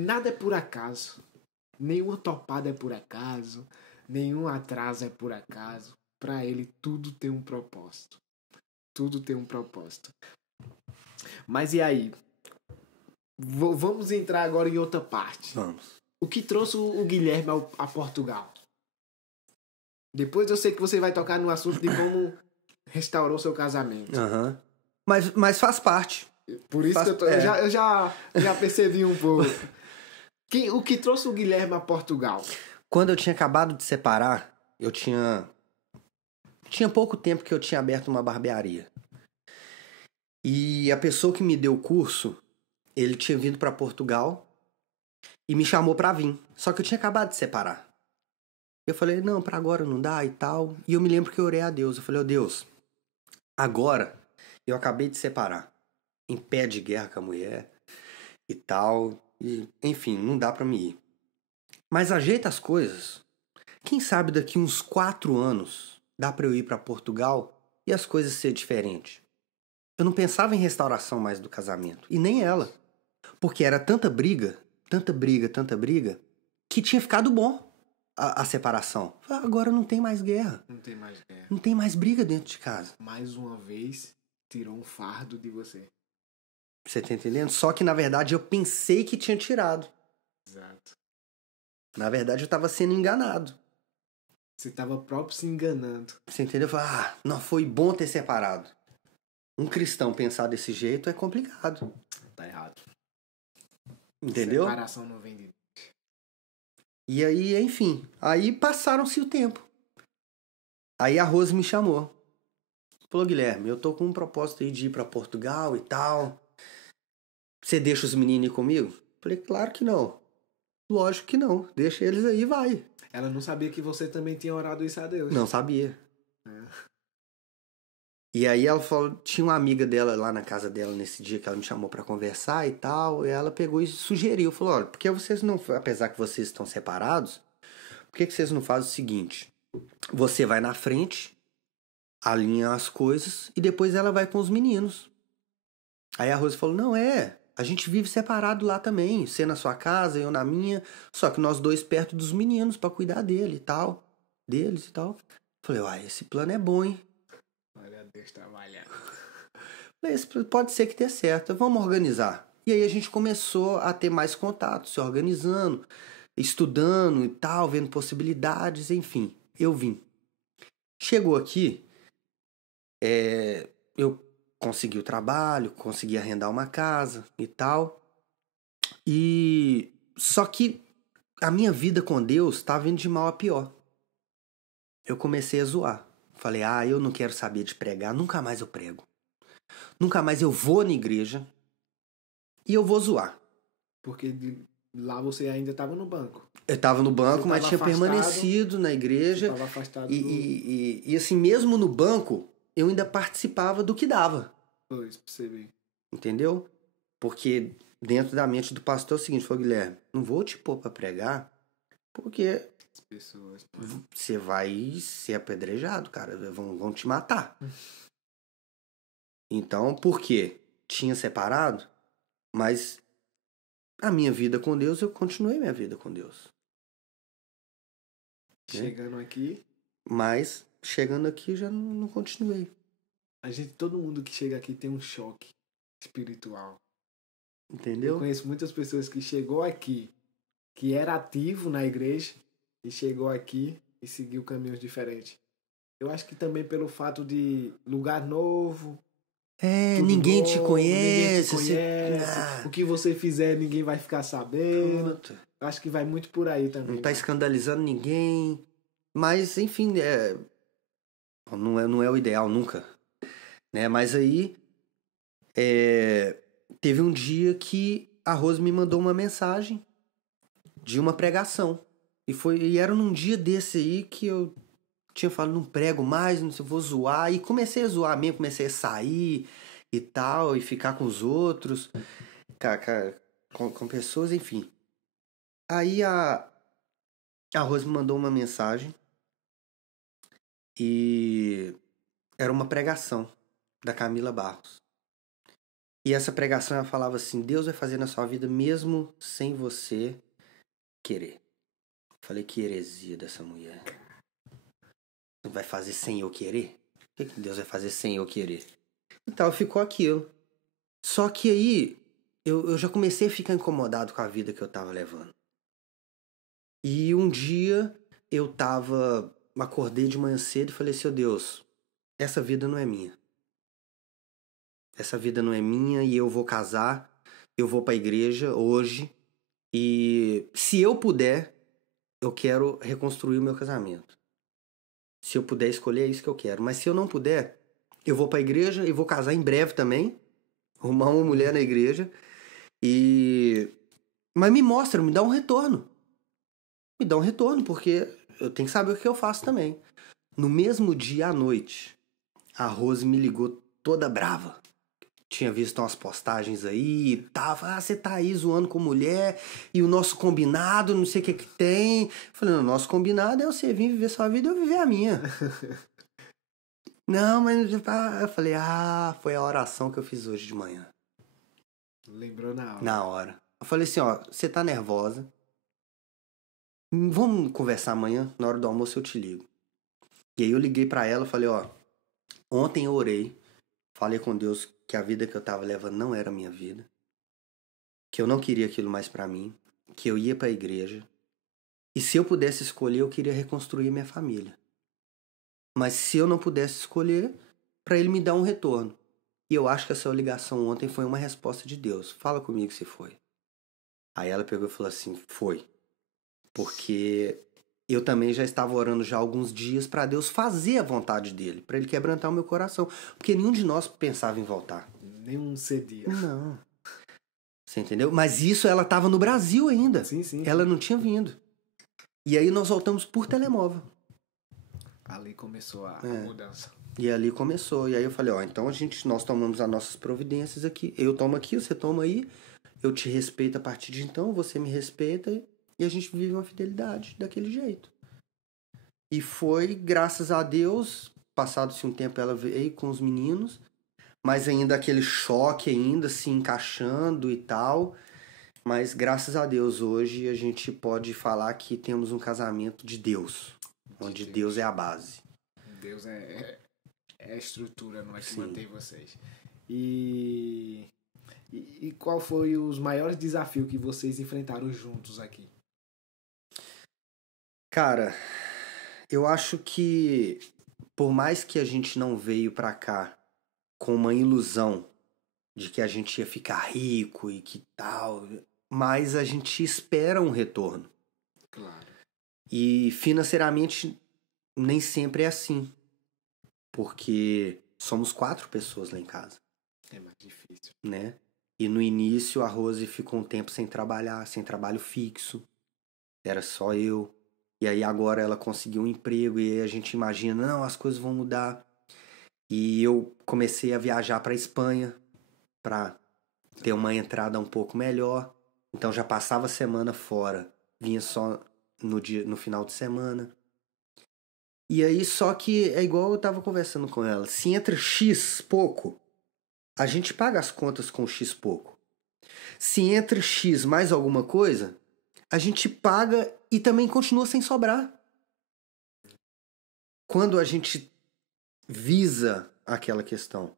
Nada é por acaso. Nenhuma topada é por acaso. Nenhum atraso é por acaso. Para ele, tudo tem um propósito. Tudo tem um propósito. Mas e aí? Vamos entrar agora em outra parte. Vamos. O que trouxe o Guilherme a Portugal? Depois eu sei que você vai tocar no assunto de como restaurou seu casamento. Uhum. Mas faz parte. Por isso que eu já percebi um pouco. O que trouxe o Guilherme a Portugal? Quando eu tinha acabado de separar, eu tinha pouco tempo que eu tinha aberto uma barbearia. E a pessoa que me deu o curso, ele tinha vindo para Portugal e me chamou para vir. Só que eu tinha acabado de separar. Eu falei, não, para agora não dá e tal. E eu me lembro que eu orei a Deus. Eu falei, ô Deus, agora eu acabei de separar. Em pé de guerra com a mulher e tal. E, enfim, não dá para me ir. Mas ajeita as coisas. Quem sabe daqui uns 4 anos dá para eu ir para Portugal e as coisas ser diferentes. Eu não pensava em restauração mais do casamento. E nem ela. Porque era tanta briga, que tinha ficado bom a separação. Agora não tem mais guerra. Não tem mais guerra. Não tem mais briga dentro de casa. Mais uma vez, tirou um fardo de você. Você tá entendendo? Só que, na verdade, eu pensei que tinha tirado. Exato. Na verdade, eu tava sendo enganado. Você tava próprio se enganando. Você entendeu? Eu falei, não foi bom ter separado. Um cristão pensar desse jeito é complicado. Tá errado. Entendeu? Separação não vem de Deus. E aí, enfim. Aí passaram-se o tempo. Aí a Rose me chamou. Falou, Guilherme, eu tô com um propósito aí de ir pra Portugal e tal. Você deixa os meninos ir comigo? Falei, claro que não. Lógico que não. Deixa eles aí e vai. Ela não sabia que você também tinha orado isso a Deus. Não sabia. E aí ela falou, tinha uma amiga dela lá na casa dela nesse dia que ela me chamou pra conversar e tal, e ela pegou e sugeriu, falou, olha, por que vocês não, apesar que vocês estão separados, por que vocês não fazem o seguinte, você vai na frente, alinha as coisas, e depois ela vai com os meninos. Aí a Rose falou, não, a gente vive separado lá também, você na sua casa, eu na minha, só que nós dois perto dos meninos pra cuidar deles e tal. Falei, esse plano é bom, hein? Olha a Deus trabalhar. Esse pode ser que dê certo, vamos organizar. E aí a gente começou a ter mais contato, se organizando, estudando e tal, vendo possibilidades, enfim, eu vim. Chegou aqui, eu consegui o trabalho, consegui arrendar uma casa e tal. E só que a minha vida com Deus estava indo de mal a pior. Eu comecei a zoar. Falei, eu não quero saber de pregar, nunca mais eu prego. Nunca mais eu vou na igreja e eu vou zoar. Porque lá você ainda estava no banco. Eu estava no banco, mas tinha afastado, permanecido na igreja. Estava afastado E assim, mesmo no banco, eu ainda participava do que dava. Pois, percebi. Entendeu? Porque dentro da mente do pastor é o seguinte, falou, Guilherme, não vou te pôr para pregar, porque As pessoas. você vai ser apedrejado, cara. Vão te matar. Então, por quê? Tinha separado, mas a minha vida com Deus, eu continuei minha vida com Deus. Chegando aqui. Mas, chegando aqui, já não continuei. Todo mundo que chega aqui tem um choque espiritual. Entendeu? Eu conheço muitas pessoas que chegou aqui, que era ativo na igreja, e chegou aqui e seguiu caminhos diferentes. Eu acho que também pelo fato de lugar novo. Ninguém novo, te conhece. Ninguém te conhece. O que você fizer, ninguém vai ficar sabendo. Pronto. Eu acho que vai muito por aí também. Não tá escandalizando ninguém. Mas, enfim, não é o ideal nunca. Né? Mas aí, teve um dia que a Rose me mandou uma mensagem de uma pregação. E era num dia desse aí que eu tinha falado, não prego mais, não sei, vou zoar. E comecei a zoar mesmo, comecei a sair e tal, e ficar com os outros, com pessoas, enfim. Aí A Rose me mandou uma mensagem e era uma pregação da Camila Barros. E essa pregação ela falava assim: Deus vai fazer na sua vida mesmo sem você querer. Falei, que heresia dessa mulher. Não vai fazer sem eu querer? O que Deus vai fazer sem eu querer? Então ficou aquilo. Só que aí eu já comecei a ficar incomodado com a vida que eu tava levando. E um dia eu acordei de manhã cedo e falei assim: oh, Deus, essa vida não é minha. Essa vida não é minha e eu vou casar, eu vou pra igreja hoje e se eu puder, eu quero reconstruir o meu casamento. Se eu puder escolher, é isso que eu quero. Mas se eu não puder, eu vou pra igreja e vou casar em breve também. Arrumar uma mulher na igreja. Mas me dá um retorno. Me dá um retorno, porque eu tenho que saber o que eu faço também. No mesmo dia à noite, a Rose me ligou toda brava. Tinha visto umas postagens aí e tava, você tá aí zoando com mulher e o nosso combinado, não sei o que tem. Falei, o nosso combinado é você vir viver sua vida e eu viver a minha. Não, mas eu falei, foi a oração que eu fiz hoje de manhã. Lembrou na hora. Na hora. Eu falei assim, ó, você tá nervosa. Vamos conversar amanhã, na hora do almoço eu te ligo. E aí eu liguei pra ela e falei, ó, ontem eu orei, falei com Deus que a vida que eu tava levando não era a minha vida, que eu não queria aquilo mais pra mim, que eu ia pra igreja, e se eu pudesse escolher, eu queria reconstruir minha família. Mas se eu não pudesse escolher, pra ele me dar um retorno. E eu acho que essa ligação ontem foi uma resposta de Deus. Fala comigo se foi. Aí ela pegou e falou assim, foi. Porque eu também já estava orando já há alguns dias pra Deus fazer a vontade dele, pra ele quebrantar o meu coração. Porque nenhum de nós pensava em voltar. Nenhum cedia. Não. Você entendeu? Mas isso ela estava no Brasil ainda. Sim. Ela não tinha vindo. E aí nós voltamos por telemóvel. Ali começou a mudança. E ali começou. E aí eu falei, ó, então nós tomamos as nossas providências aqui. Eu tomo aqui, você toma aí. Eu te respeito a partir de então, você me respeita. E a gente vive uma fidelidade daquele jeito. E foi, graças a Deus, passado-se um tempo ela veio com os meninos. Mas ainda aquele choque ainda se encaixando e tal. Mas graças a Deus hoje a gente pode falar que temos um casamento de Deus. Onde Deus é a base. Deus é a estrutura, não é que Sim. mantém vocês. E qual foi os maiores desafios que vocês enfrentaram juntos aqui? Cara, eu acho que por mais que a gente não veio pra cá com uma ilusão de que a gente ia ficar rico e que tal, mas a gente espera um retorno. Claro. E financeiramente nem sempre é assim. Porque somos 4 pessoas lá em casa. É mais difícil. Né? E no início a Rose ficou um tempo sem trabalhar, sem trabalho fixo. Era só eu. E aí agora ela conseguiu um emprego e aí a gente imagina, não, as coisas vão mudar. E eu comecei a viajar para Espanha para ter uma entrada um pouco melhor. Então já passava a semana fora, vinha só no final de semana. E aí só que é igual eu tava conversando com ela, se entra X pouco, a gente paga as contas com X pouco. Se entra X mais alguma coisa, a gente paga e também continua sem sobrar. Quando a gente visa aquela questão.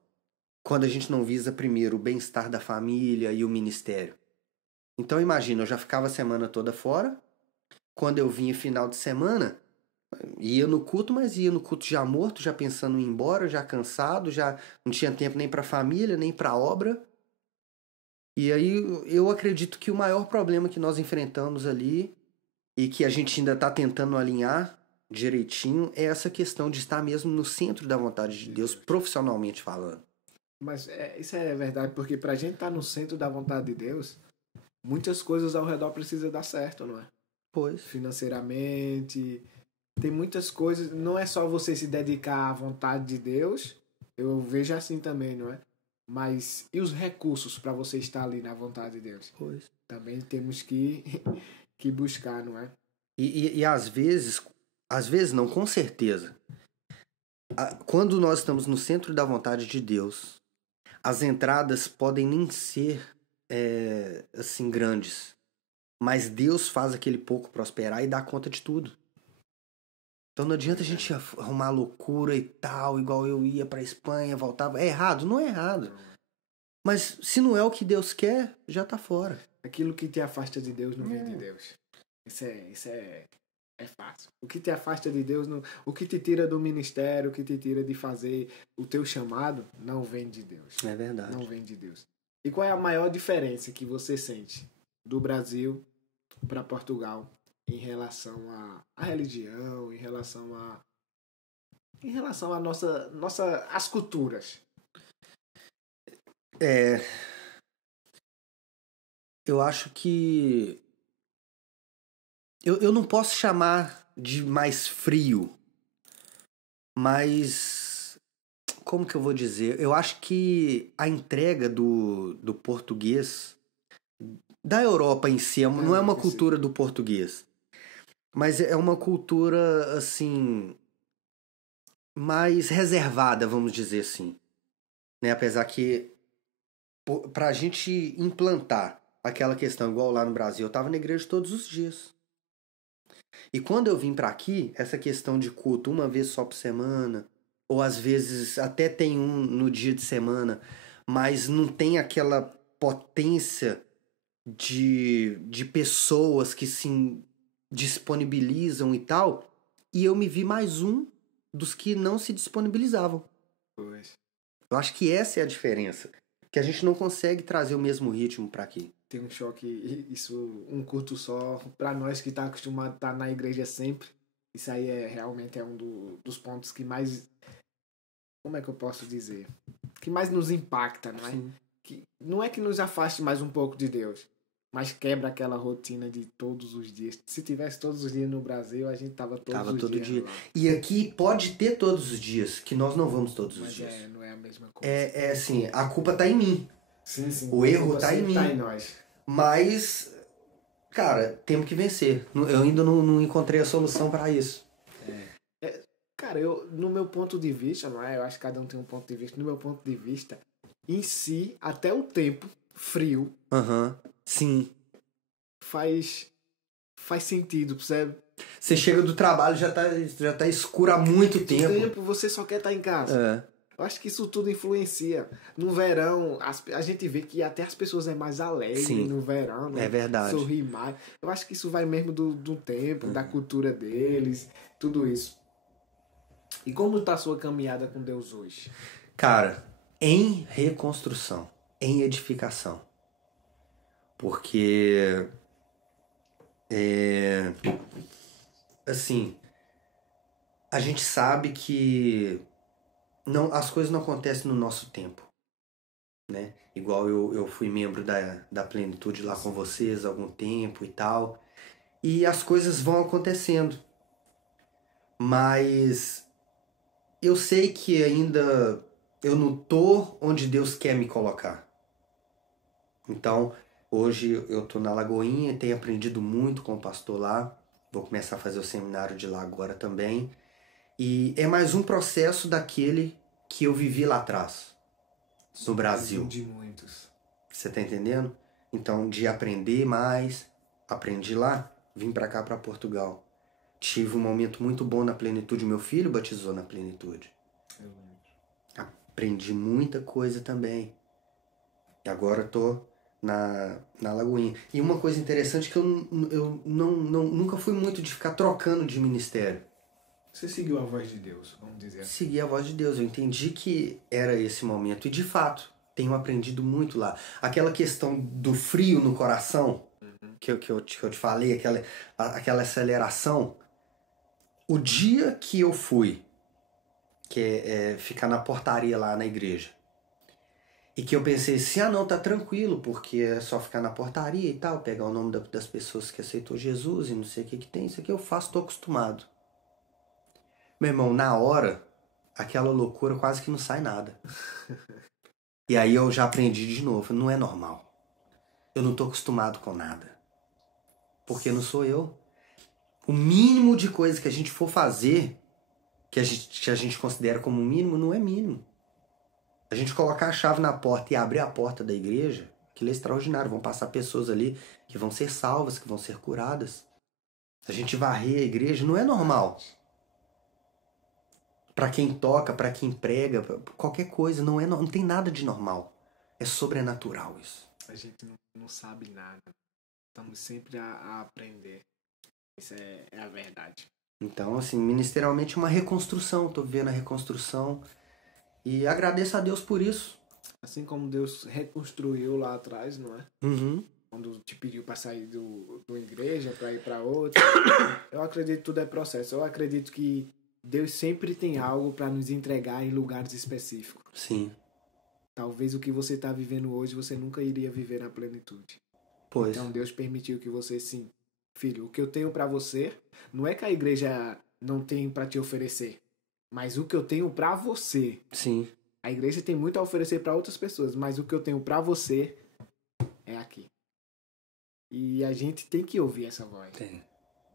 Quando a gente não visa primeiro o bem-estar da família e o ministério. Então imagina, eu já ficava a semana toda fora. Quando eu vinha final de semana, ia no culto, mas ia no culto já morto, já pensando em ir embora, já cansado, já não tinha tempo nem para família, nem para obra. E aí eu acredito que o maior problema que nós enfrentamos ali e que a gente ainda está tentando alinhar direitinho é essa questão de estar mesmo no centro da vontade de Deus, profissionalmente falando. Mas isso é verdade, porque pra gente estar no centro da vontade de Deus, muitas coisas ao redor precisam dar certo, não é? Pois. Financeiramente, tem muitas coisas, não é só você se dedicar à vontade de Deus, eu vejo assim também, não é? Mas e os recursos para você estar ali na vontade de Deus? Pois. Também temos que buscar, não é? E às vezes não, com certeza, quando nós estamos no centro da vontade de Deus, as entradas podem nem ser assim grandes, mas Deus faz aquele pouco prosperar e dá conta de tudo. Então não adianta a gente arrumar loucura e tal, igual eu ia pra Espanha, voltava. É errado? Não é errado. Mas se não é o que Deus quer, já tá fora. Aquilo que te afasta de Deus não vem de Deus. Isso é fácil. O que te afasta de Deus, o que te tira do ministério, o que te tira de fazer o teu chamado, não vem de Deus. É verdade. Não vem de Deus. E qual é a maior diferença que você sente do Brasil para Portugal em relação à religião, em relação a as culturas? Eu acho que eu não posso chamar de mais frio, mas como que eu vou dizer? Eu acho que a entrega do português, da Europa em si, não é uma cultura do português, mas é uma cultura, assim, mais reservada, vamos dizer assim. Né? Apesar que, pra gente implantar aquela questão, igual lá no Brasil, eu tava na igreja todos os dias. E quando eu vim pra aqui, essa questão de culto uma vez só por semana, ou às vezes até tem um no dia de semana, mas não tem aquela potência de pessoas que se disponibilizam e tal, e eu me vi mais um dos que não se disponibilizavam. Pois. Eu acho que essa é a diferença, que a gente não consegue trazer o mesmo ritmo pra aqui. Tem um choque, isso, um culto só, pra nós que tá acostumado a estar na igreja sempre, isso aí realmente é um dos pontos que mais, como é que eu posso dizer, que mais nos impacta, não é? Que não é que nos afaste mais um pouco de Deus, mas quebra aquela rotina de todos os dias. Se tivesse todos os dias no Brasil, a gente tava todos os dias lá. E aqui pode ter todos os dias, que nós não vamos todos os dias. Mas não é a mesma coisa. É assim, a culpa tá em mim. Sim. O erro tá em mim. Tá em nós. Mas, cara, temos que vencer. Eu ainda não encontrei a solução para isso. Cara, no meu ponto de vista, não é? Eu acho que cada um tem um ponto de vista. No meu ponto de vista, em si, até o tempo frio. Sim. Faz sentido, percebe? Você chega do trabalho, já tá escuro há muito tempo. Você só quer estar em casa. Eu acho que isso tudo influencia. No verão, a gente vê que até as pessoas é mais alegres no verão. Né? É verdade. Sorrir mais. Eu acho que isso vai mesmo do tempo, da cultura deles, tudo isso. E como está a sua caminhada com Deus hoje? Cara, em reconstrução, em edificação. Porque assim, a gente sabe que as coisas não acontecem no nosso tempo, né? Igual eu fui membro da Plenitude lá com vocês há algum tempo e tal, e as coisas vão acontecendo, mas eu sei que ainda eu não tô onde Deus quer me colocar. Então, hoje eu tô na Lagoinha e tenho aprendido muito com o pastor lá. Vou começar a fazer o seminário de lá agora também. E é mais um processo daquele que eu vivi lá atrás, no Brasil. De muitos. Você tá entendendo? Então, de aprender mais, aprendi lá, vim pra cá, pra Portugal. Tive um momento muito bom na Plenitude. Meu filho batizou na Plenitude. Aprendi muita coisa também. E agora tô na Lagoinha. E uma coisa interessante que eu nunca fui muito de ficar trocando de ministério. Você seguiu a voz de Deus, vamos dizer assim. Segui a voz de Deus. Eu entendi que era esse momento. E de fato, tenho aprendido muito lá. Aquela questão do frio no coração, que eu te falei, aquela aceleração. O dia que eu fui, que é ficar na portaria lá na igreja, e que eu pensei assim, não, tá tranquilo, porque é só ficar na portaria e tal, pegar o nome das pessoas que aceitou Jesus e não sei o que tem, isso aqui eu faço, tô acostumado. Meu irmão, na hora, aquela loucura quase que não sai nada. E aí eu já aprendi de novo, não é normal. Eu não tô acostumado com nada. Porque não sou eu. O mínimo de coisa que a gente for fazer, que a gente considera como mínimo, não é mínimo. A gente colocar a chave na porta e abrir a porta da igreja, aquilo é extraordinário. Vão passar pessoas ali que vão ser salvas, que vão ser curadas. A gente varrer a igreja não é normal. Para quem toca, para quem prega, qualquer coisa, não tem nada de normal. É sobrenatural isso. A gente não sabe nada. Estamos sempre a aprender. Isso é a verdade. Então, assim, ministerialmente uma reconstrução. Tô vendo a reconstrução e agradeço a Deus por isso. Assim como Deus reconstruiu lá atrás, não é? Uhum. Quando te pediu para sair do igreja, para ir para outra. Eu acredito que tudo é processo. Eu acredito que Deus sempre tem algo para nos entregar em lugares específicos. Sim. Talvez o que você está vivendo hoje, você nunca iria viver na plenitude. Pois. Então Deus permitiu que você, sim, filho, o que eu tenho para você, não é que a igreja não tem para te oferecer, mas o que eu tenho para você. Sim. A igreja tem muito a oferecer para outras pessoas, mas o que eu tenho para você é aqui. E a gente tem que ouvir essa voz. Tem.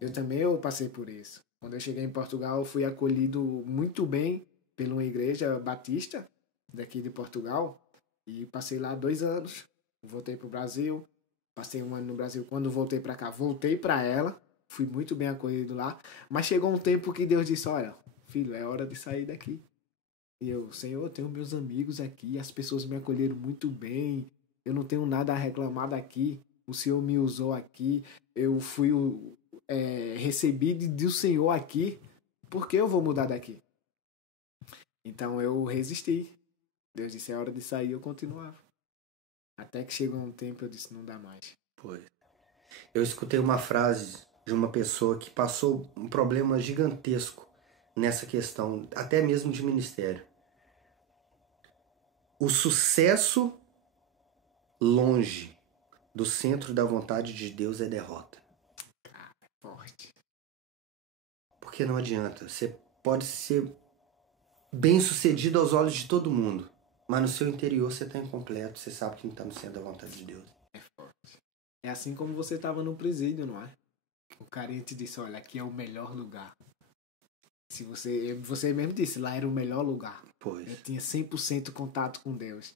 Eu passei por isso. Quando eu cheguei em Portugal, eu fui acolhido muito bem por uma igreja batista daqui de Portugal. E passei lá 2 anos. Voltei pro Brasil. Passei 1 ano no Brasil. Quando voltei para cá, voltei para ela. Fui muito bem acolhido lá. Mas chegou um tempo que Deus disse, olha, filho, é hora de sair daqui. E eu, Senhor, eu tenho meus amigos aqui. As pessoas me acolheram muito bem. Eu não tenho nada a reclamar daqui. O Senhor me usou aqui. Eu fui recebido do Senhor aqui. Por que eu vou mudar daqui? Então eu resisti. Deus disse, é hora de sair, eu continuava. Até que chegou um tempo, eu disse, não dá mais. Pois. Eu escutei uma frase de uma pessoa que passou um problema gigantesco nessa questão, até mesmo de ministério. O sucesso longe do centro da vontade de Deus é derrota. Cara, é forte. Porque não adianta. Você pode ser bem sucedido aos olhos de todo mundo, mas no seu interior você está incompleto. Você sabe que não está no centro da vontade de Deus. É forte. É assim como você estava no presídio, não é? O carinha te disse, olha, aqui é o melhor lugar. Se você mesmo disse, lá era o melhor lugar. Pois. Eu tinha 100% contato com Deus.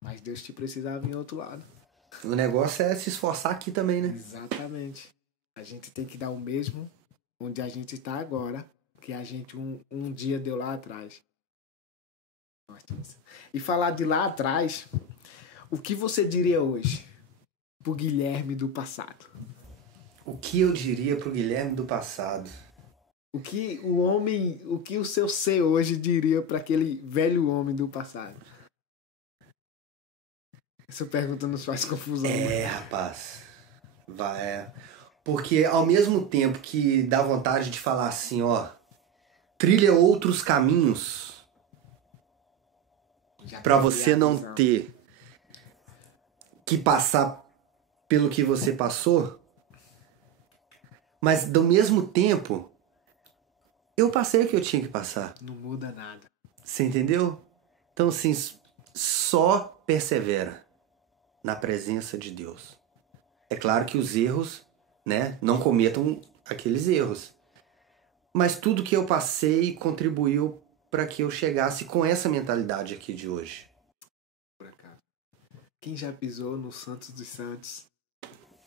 Mas Deus te precisava em outro lado. O negócio é se esforçar aqui também, né? Exatamente. A gente tem que dar o mesmo onde a gente está agora, que a gente um dia deu lá atrás. E falar de lá atrás, o que você diria hoje pro Guilherme do passado? O que eu diria pro Guilherme do passado? O que o seu ser hoje diria para aquele velho homem do passado? Essa pergunta nos faz confusão. Rapaz. Vai. Porque ao mesmo tempo que dá vontade de falar assim, ó, trilha outros caminhos para você não ter que passar pelo que você passou, mas do mesmo tempo eu passei o que eu tinha que passar. Não muda nada. Você entendeu? Então assim, só persevera na presença de Deus. É claro que os erros, né, não cometam aqueles erros. Mas tudo que eu passei contribuiu para que eu chegasse com essa mentalidade aqui de hoje. Por acaso. Quem já pisou no Santos dos Santos?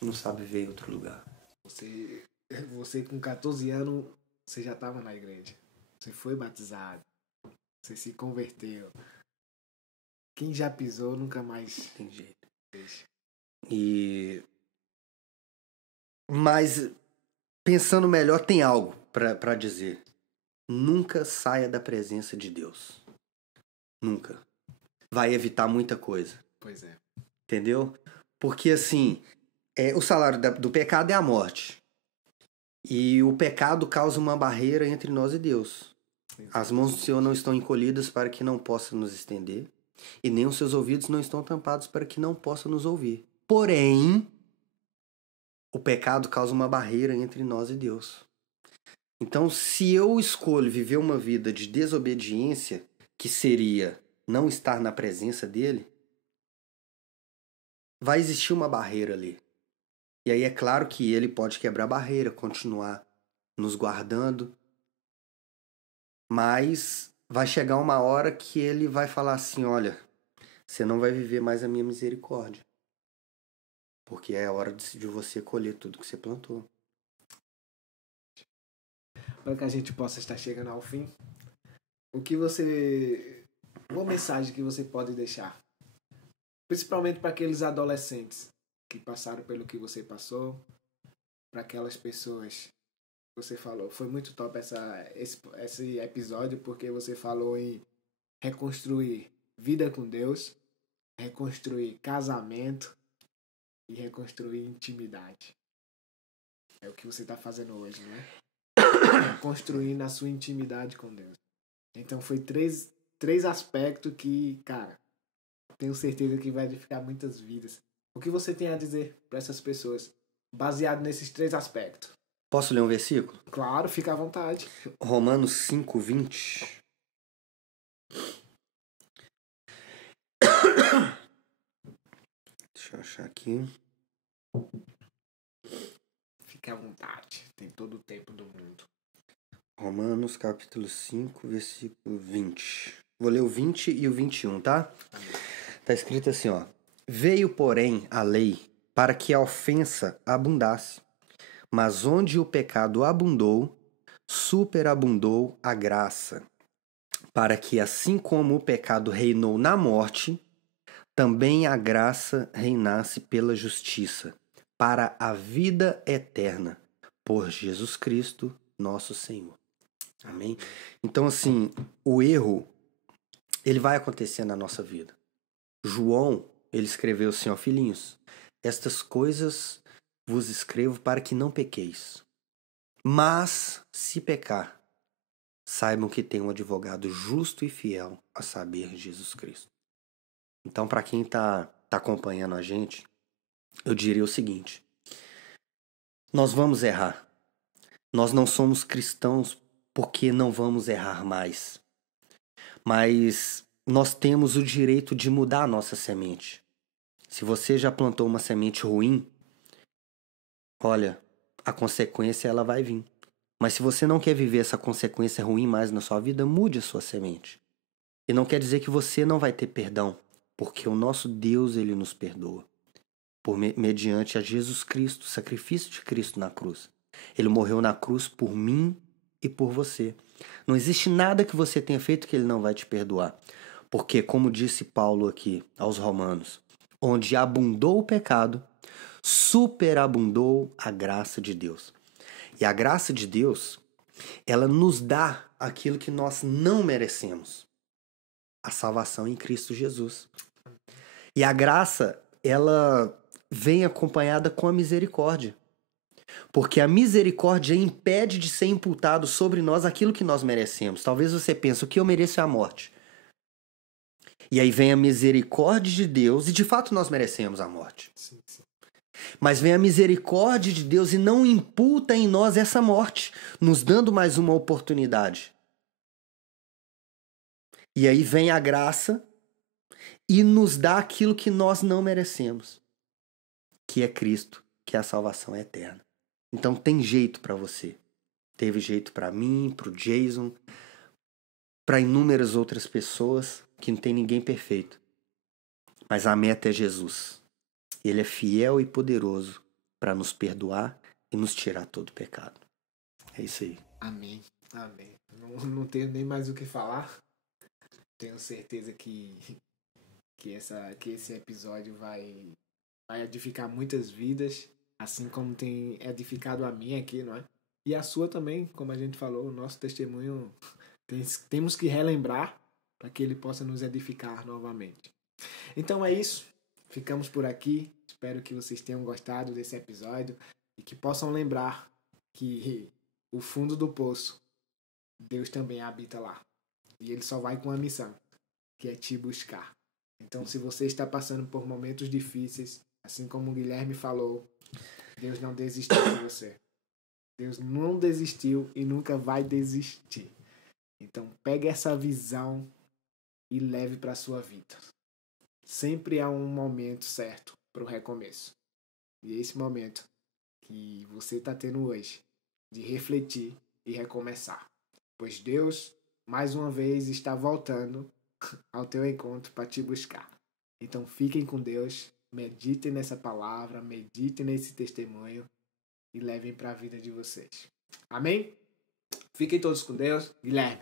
Não sabe ver em outro lugar. Você com 14 anos, você já estava na igreja. Você foi batizado. Você se converteu. Quem já pisou nunca mais Tem jeito. deixa. Mas pensando melhor, tem algo para dizer. Nunca saia da presença de Deus. Nunca. Vai evitar muita coisa. Pois é. Entendeu? Porque assim, o salário do pecado é a morte. E o pecado causa uma barreira entre nós e Deus. As mãos do Senhor não estão encolhidas para que não possa nos estender, e nem os seus ouvidos não estão tampados para que não possa nos ouvir. Porém, o pecado causa uma barreira entre nós e Deus. Então, se eu escolho viver uma vida de desobediência, que seria não estar na presença dele, vai existir uma barreira ali. E aí é claro que ele pode quebrar a barreira, continuar nos guardando. Mas vai chegar uma hora que ele vai falar assim, olha, você não vai viver mais a minha misericórdia. Porque é a hora de você colher tudo que você plantou. Para que a gente possa estar chegando ao fim, uma mensagem que você pode deixar, principalmente para aqueles adolescentes que passaram pelo que você passou, para aquelas pessoas que você falou. Foi muito top esse episódio, porque você falou em reconstruir vida com Deus, reconstruir casamento e reconstruir intimidade. É o que você está fazendo hoje, né? Construindo a sua intimidade com Deus. Então foi três aspectos que, cara, tenho certeza que vai edificar muitas vidas. O que você tem a dizer para essas pessoas, baseado nesses 3 aspectos? Posso ler um versículo? Claro, fica à vontade. Romanos 5:20. Deixa eu achar aqui. Fique à vontade. Tem todo o tempo do mundo. Romanos capítulo 5, versículo 20. Vou ler o 20 e o 21, tá? Amém. Tá escrito assim, ó. Veio, porém, a lei para que a ofensa abundasse. Mas onde o pecado abundou, superabundou a graça. Para que, assim como o pecado reinou na morte, também a graça reinasse pela justiça, para a vida eterna, por Jesus Cristo, nosso Senhor. Amém? Então, assim, o erro, ele vai acontecer na nossa vida. João, ele escreveu assim, ó, filhinhos, estas coisas vos escrevo para que não pequeis. Mas, se pecar, saibam que tem um advogado justo e fiel, a saber, Jesus Cristo. Então, para quem tá acompanhando a gente, eu diria o seguinte, nós vamos errar. Nós não somos cristãos porque não vamos errar mais. Mas nós temos o direito de mudar a nossa semente. Se você já plantou uma semente ruim, olha, a consequência ela vai vir. Mas se você não quer viver essa consequência ruim mais na sua vida, mude a sua semente. E não quer dizer que você não vai ter perdão, porque o nosso Deus, ele nos perdoa. Mediante a Jesus Cristo, o sacrifício de Cristo na cruz. Ele morreu na cruz por mim e por você. Não existe nada que você tenha feito que ele não vai te perdoar. Porque, como disse Paulo aqui aos Romanos, onde abundou o pecado, superabundou a graça de Deus. E a graça de Deus, ela nos dá aquilo que nós não merecemos. A salvação em Cristo Jesus. E a graça, ela vem acompanhada com a misericórdia. Porque a misericórdia impede de ser imputado sobre nós aquilo que nós merecemos. Talvez você pense, o que eu mereço é a morte. E aí vem a misericórdia de Deus, e de fato nós merecemos a morte. Sim, sim. Mas vem a misericórdia de Deus e não imputa em nós essa morte, nos dando mais uma oportunidade. E aí vem a graça e nos dá aquilo que nós não merecemos, que é Cristo, que é a salvação eterna. Então tem jeito para você. Teve jeito para mim, para o Jason, para inúmeras outras pessoas, que não tem ninguém perfeito. Mas a meta é Jesus. Ele é fiel e poderoso para nos perdoar e nos tirar todo o pecado. É isso aí. Amém. Amém. Não tenho nem mais o que falar. Tenho certeza que esse episódio vai edificar muitas vidas, assim como tem edificado a minha aqui, não é? E a sua também, como a gente falou, o nosso testemunho temos que relembrar para que ele possa nos edificar novamente. Então é isso. Ficamos por aqui. Espero que vocês tenham gostado desse episódio e que possam lembrar que o fundo do poço, Deus também habita lá. E ele só vai com a missão, que é te buscar. Então, se você está passando por momentos difíceis, assim como o Guilherme falou, Deus não desistiu de você. Deus não desistiu e nunca vai desistir. Então, pegue essa visão e leve para a sua vida. Sempre há um momento certo para o recomeço. E é esse momento que você está tendo hoje de refletir e recomeçar. Pois Deus, mais uma vez, está voltando ao teu encontro para te buscar. Então fiquem com Deus, meditem nessa palavra, meditem nesse testemunho e levem para a vida de vocês. Amém? Fiquem todos com Deus. Guilherme,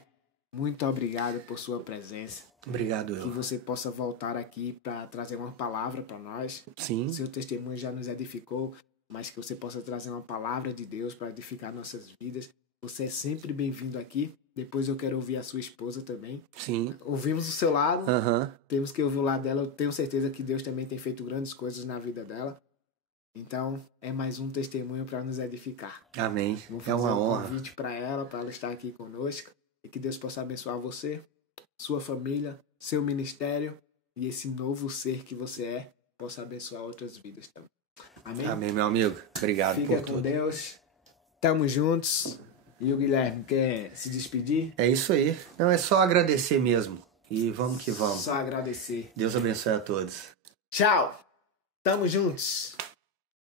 muito obrigado por sua presença. Obrigado, Que você possa voltar aqui para trazer uma palavra para nós. Sim. Seu testemunho já nos edificou, mas que você possa trazer uma palavra de Deus para edificar nossas vidas. Você é sempre bem-vindo aqui. Depois eu quero ouvir a sua esposa também. Sim. Ouvimos o seu lado, Aham. temos que ouvir o lado dela. Eu tenho certeza que Deus também tem feito grandes coisas na vida dela. Então, é mais um testemunho para nos edificar. Amém. Vou É fazer uma um honra. convite para ela estar aqui conosco. E que Deus possa abençoar você, sua família, seu ministério e esse novo ser que você é, possa abençoar outras vidas também. Amém? Amém, meu amigo. Obrigado Fica por com tudo. Deus. Tamo juntos. E o Guilherme quer se despedir? É isso aí. Não, é só agradecer mesmo. E vamos que vamos. Só agradecer. Deus abençoe a todos. Tchau. Tamo juntos.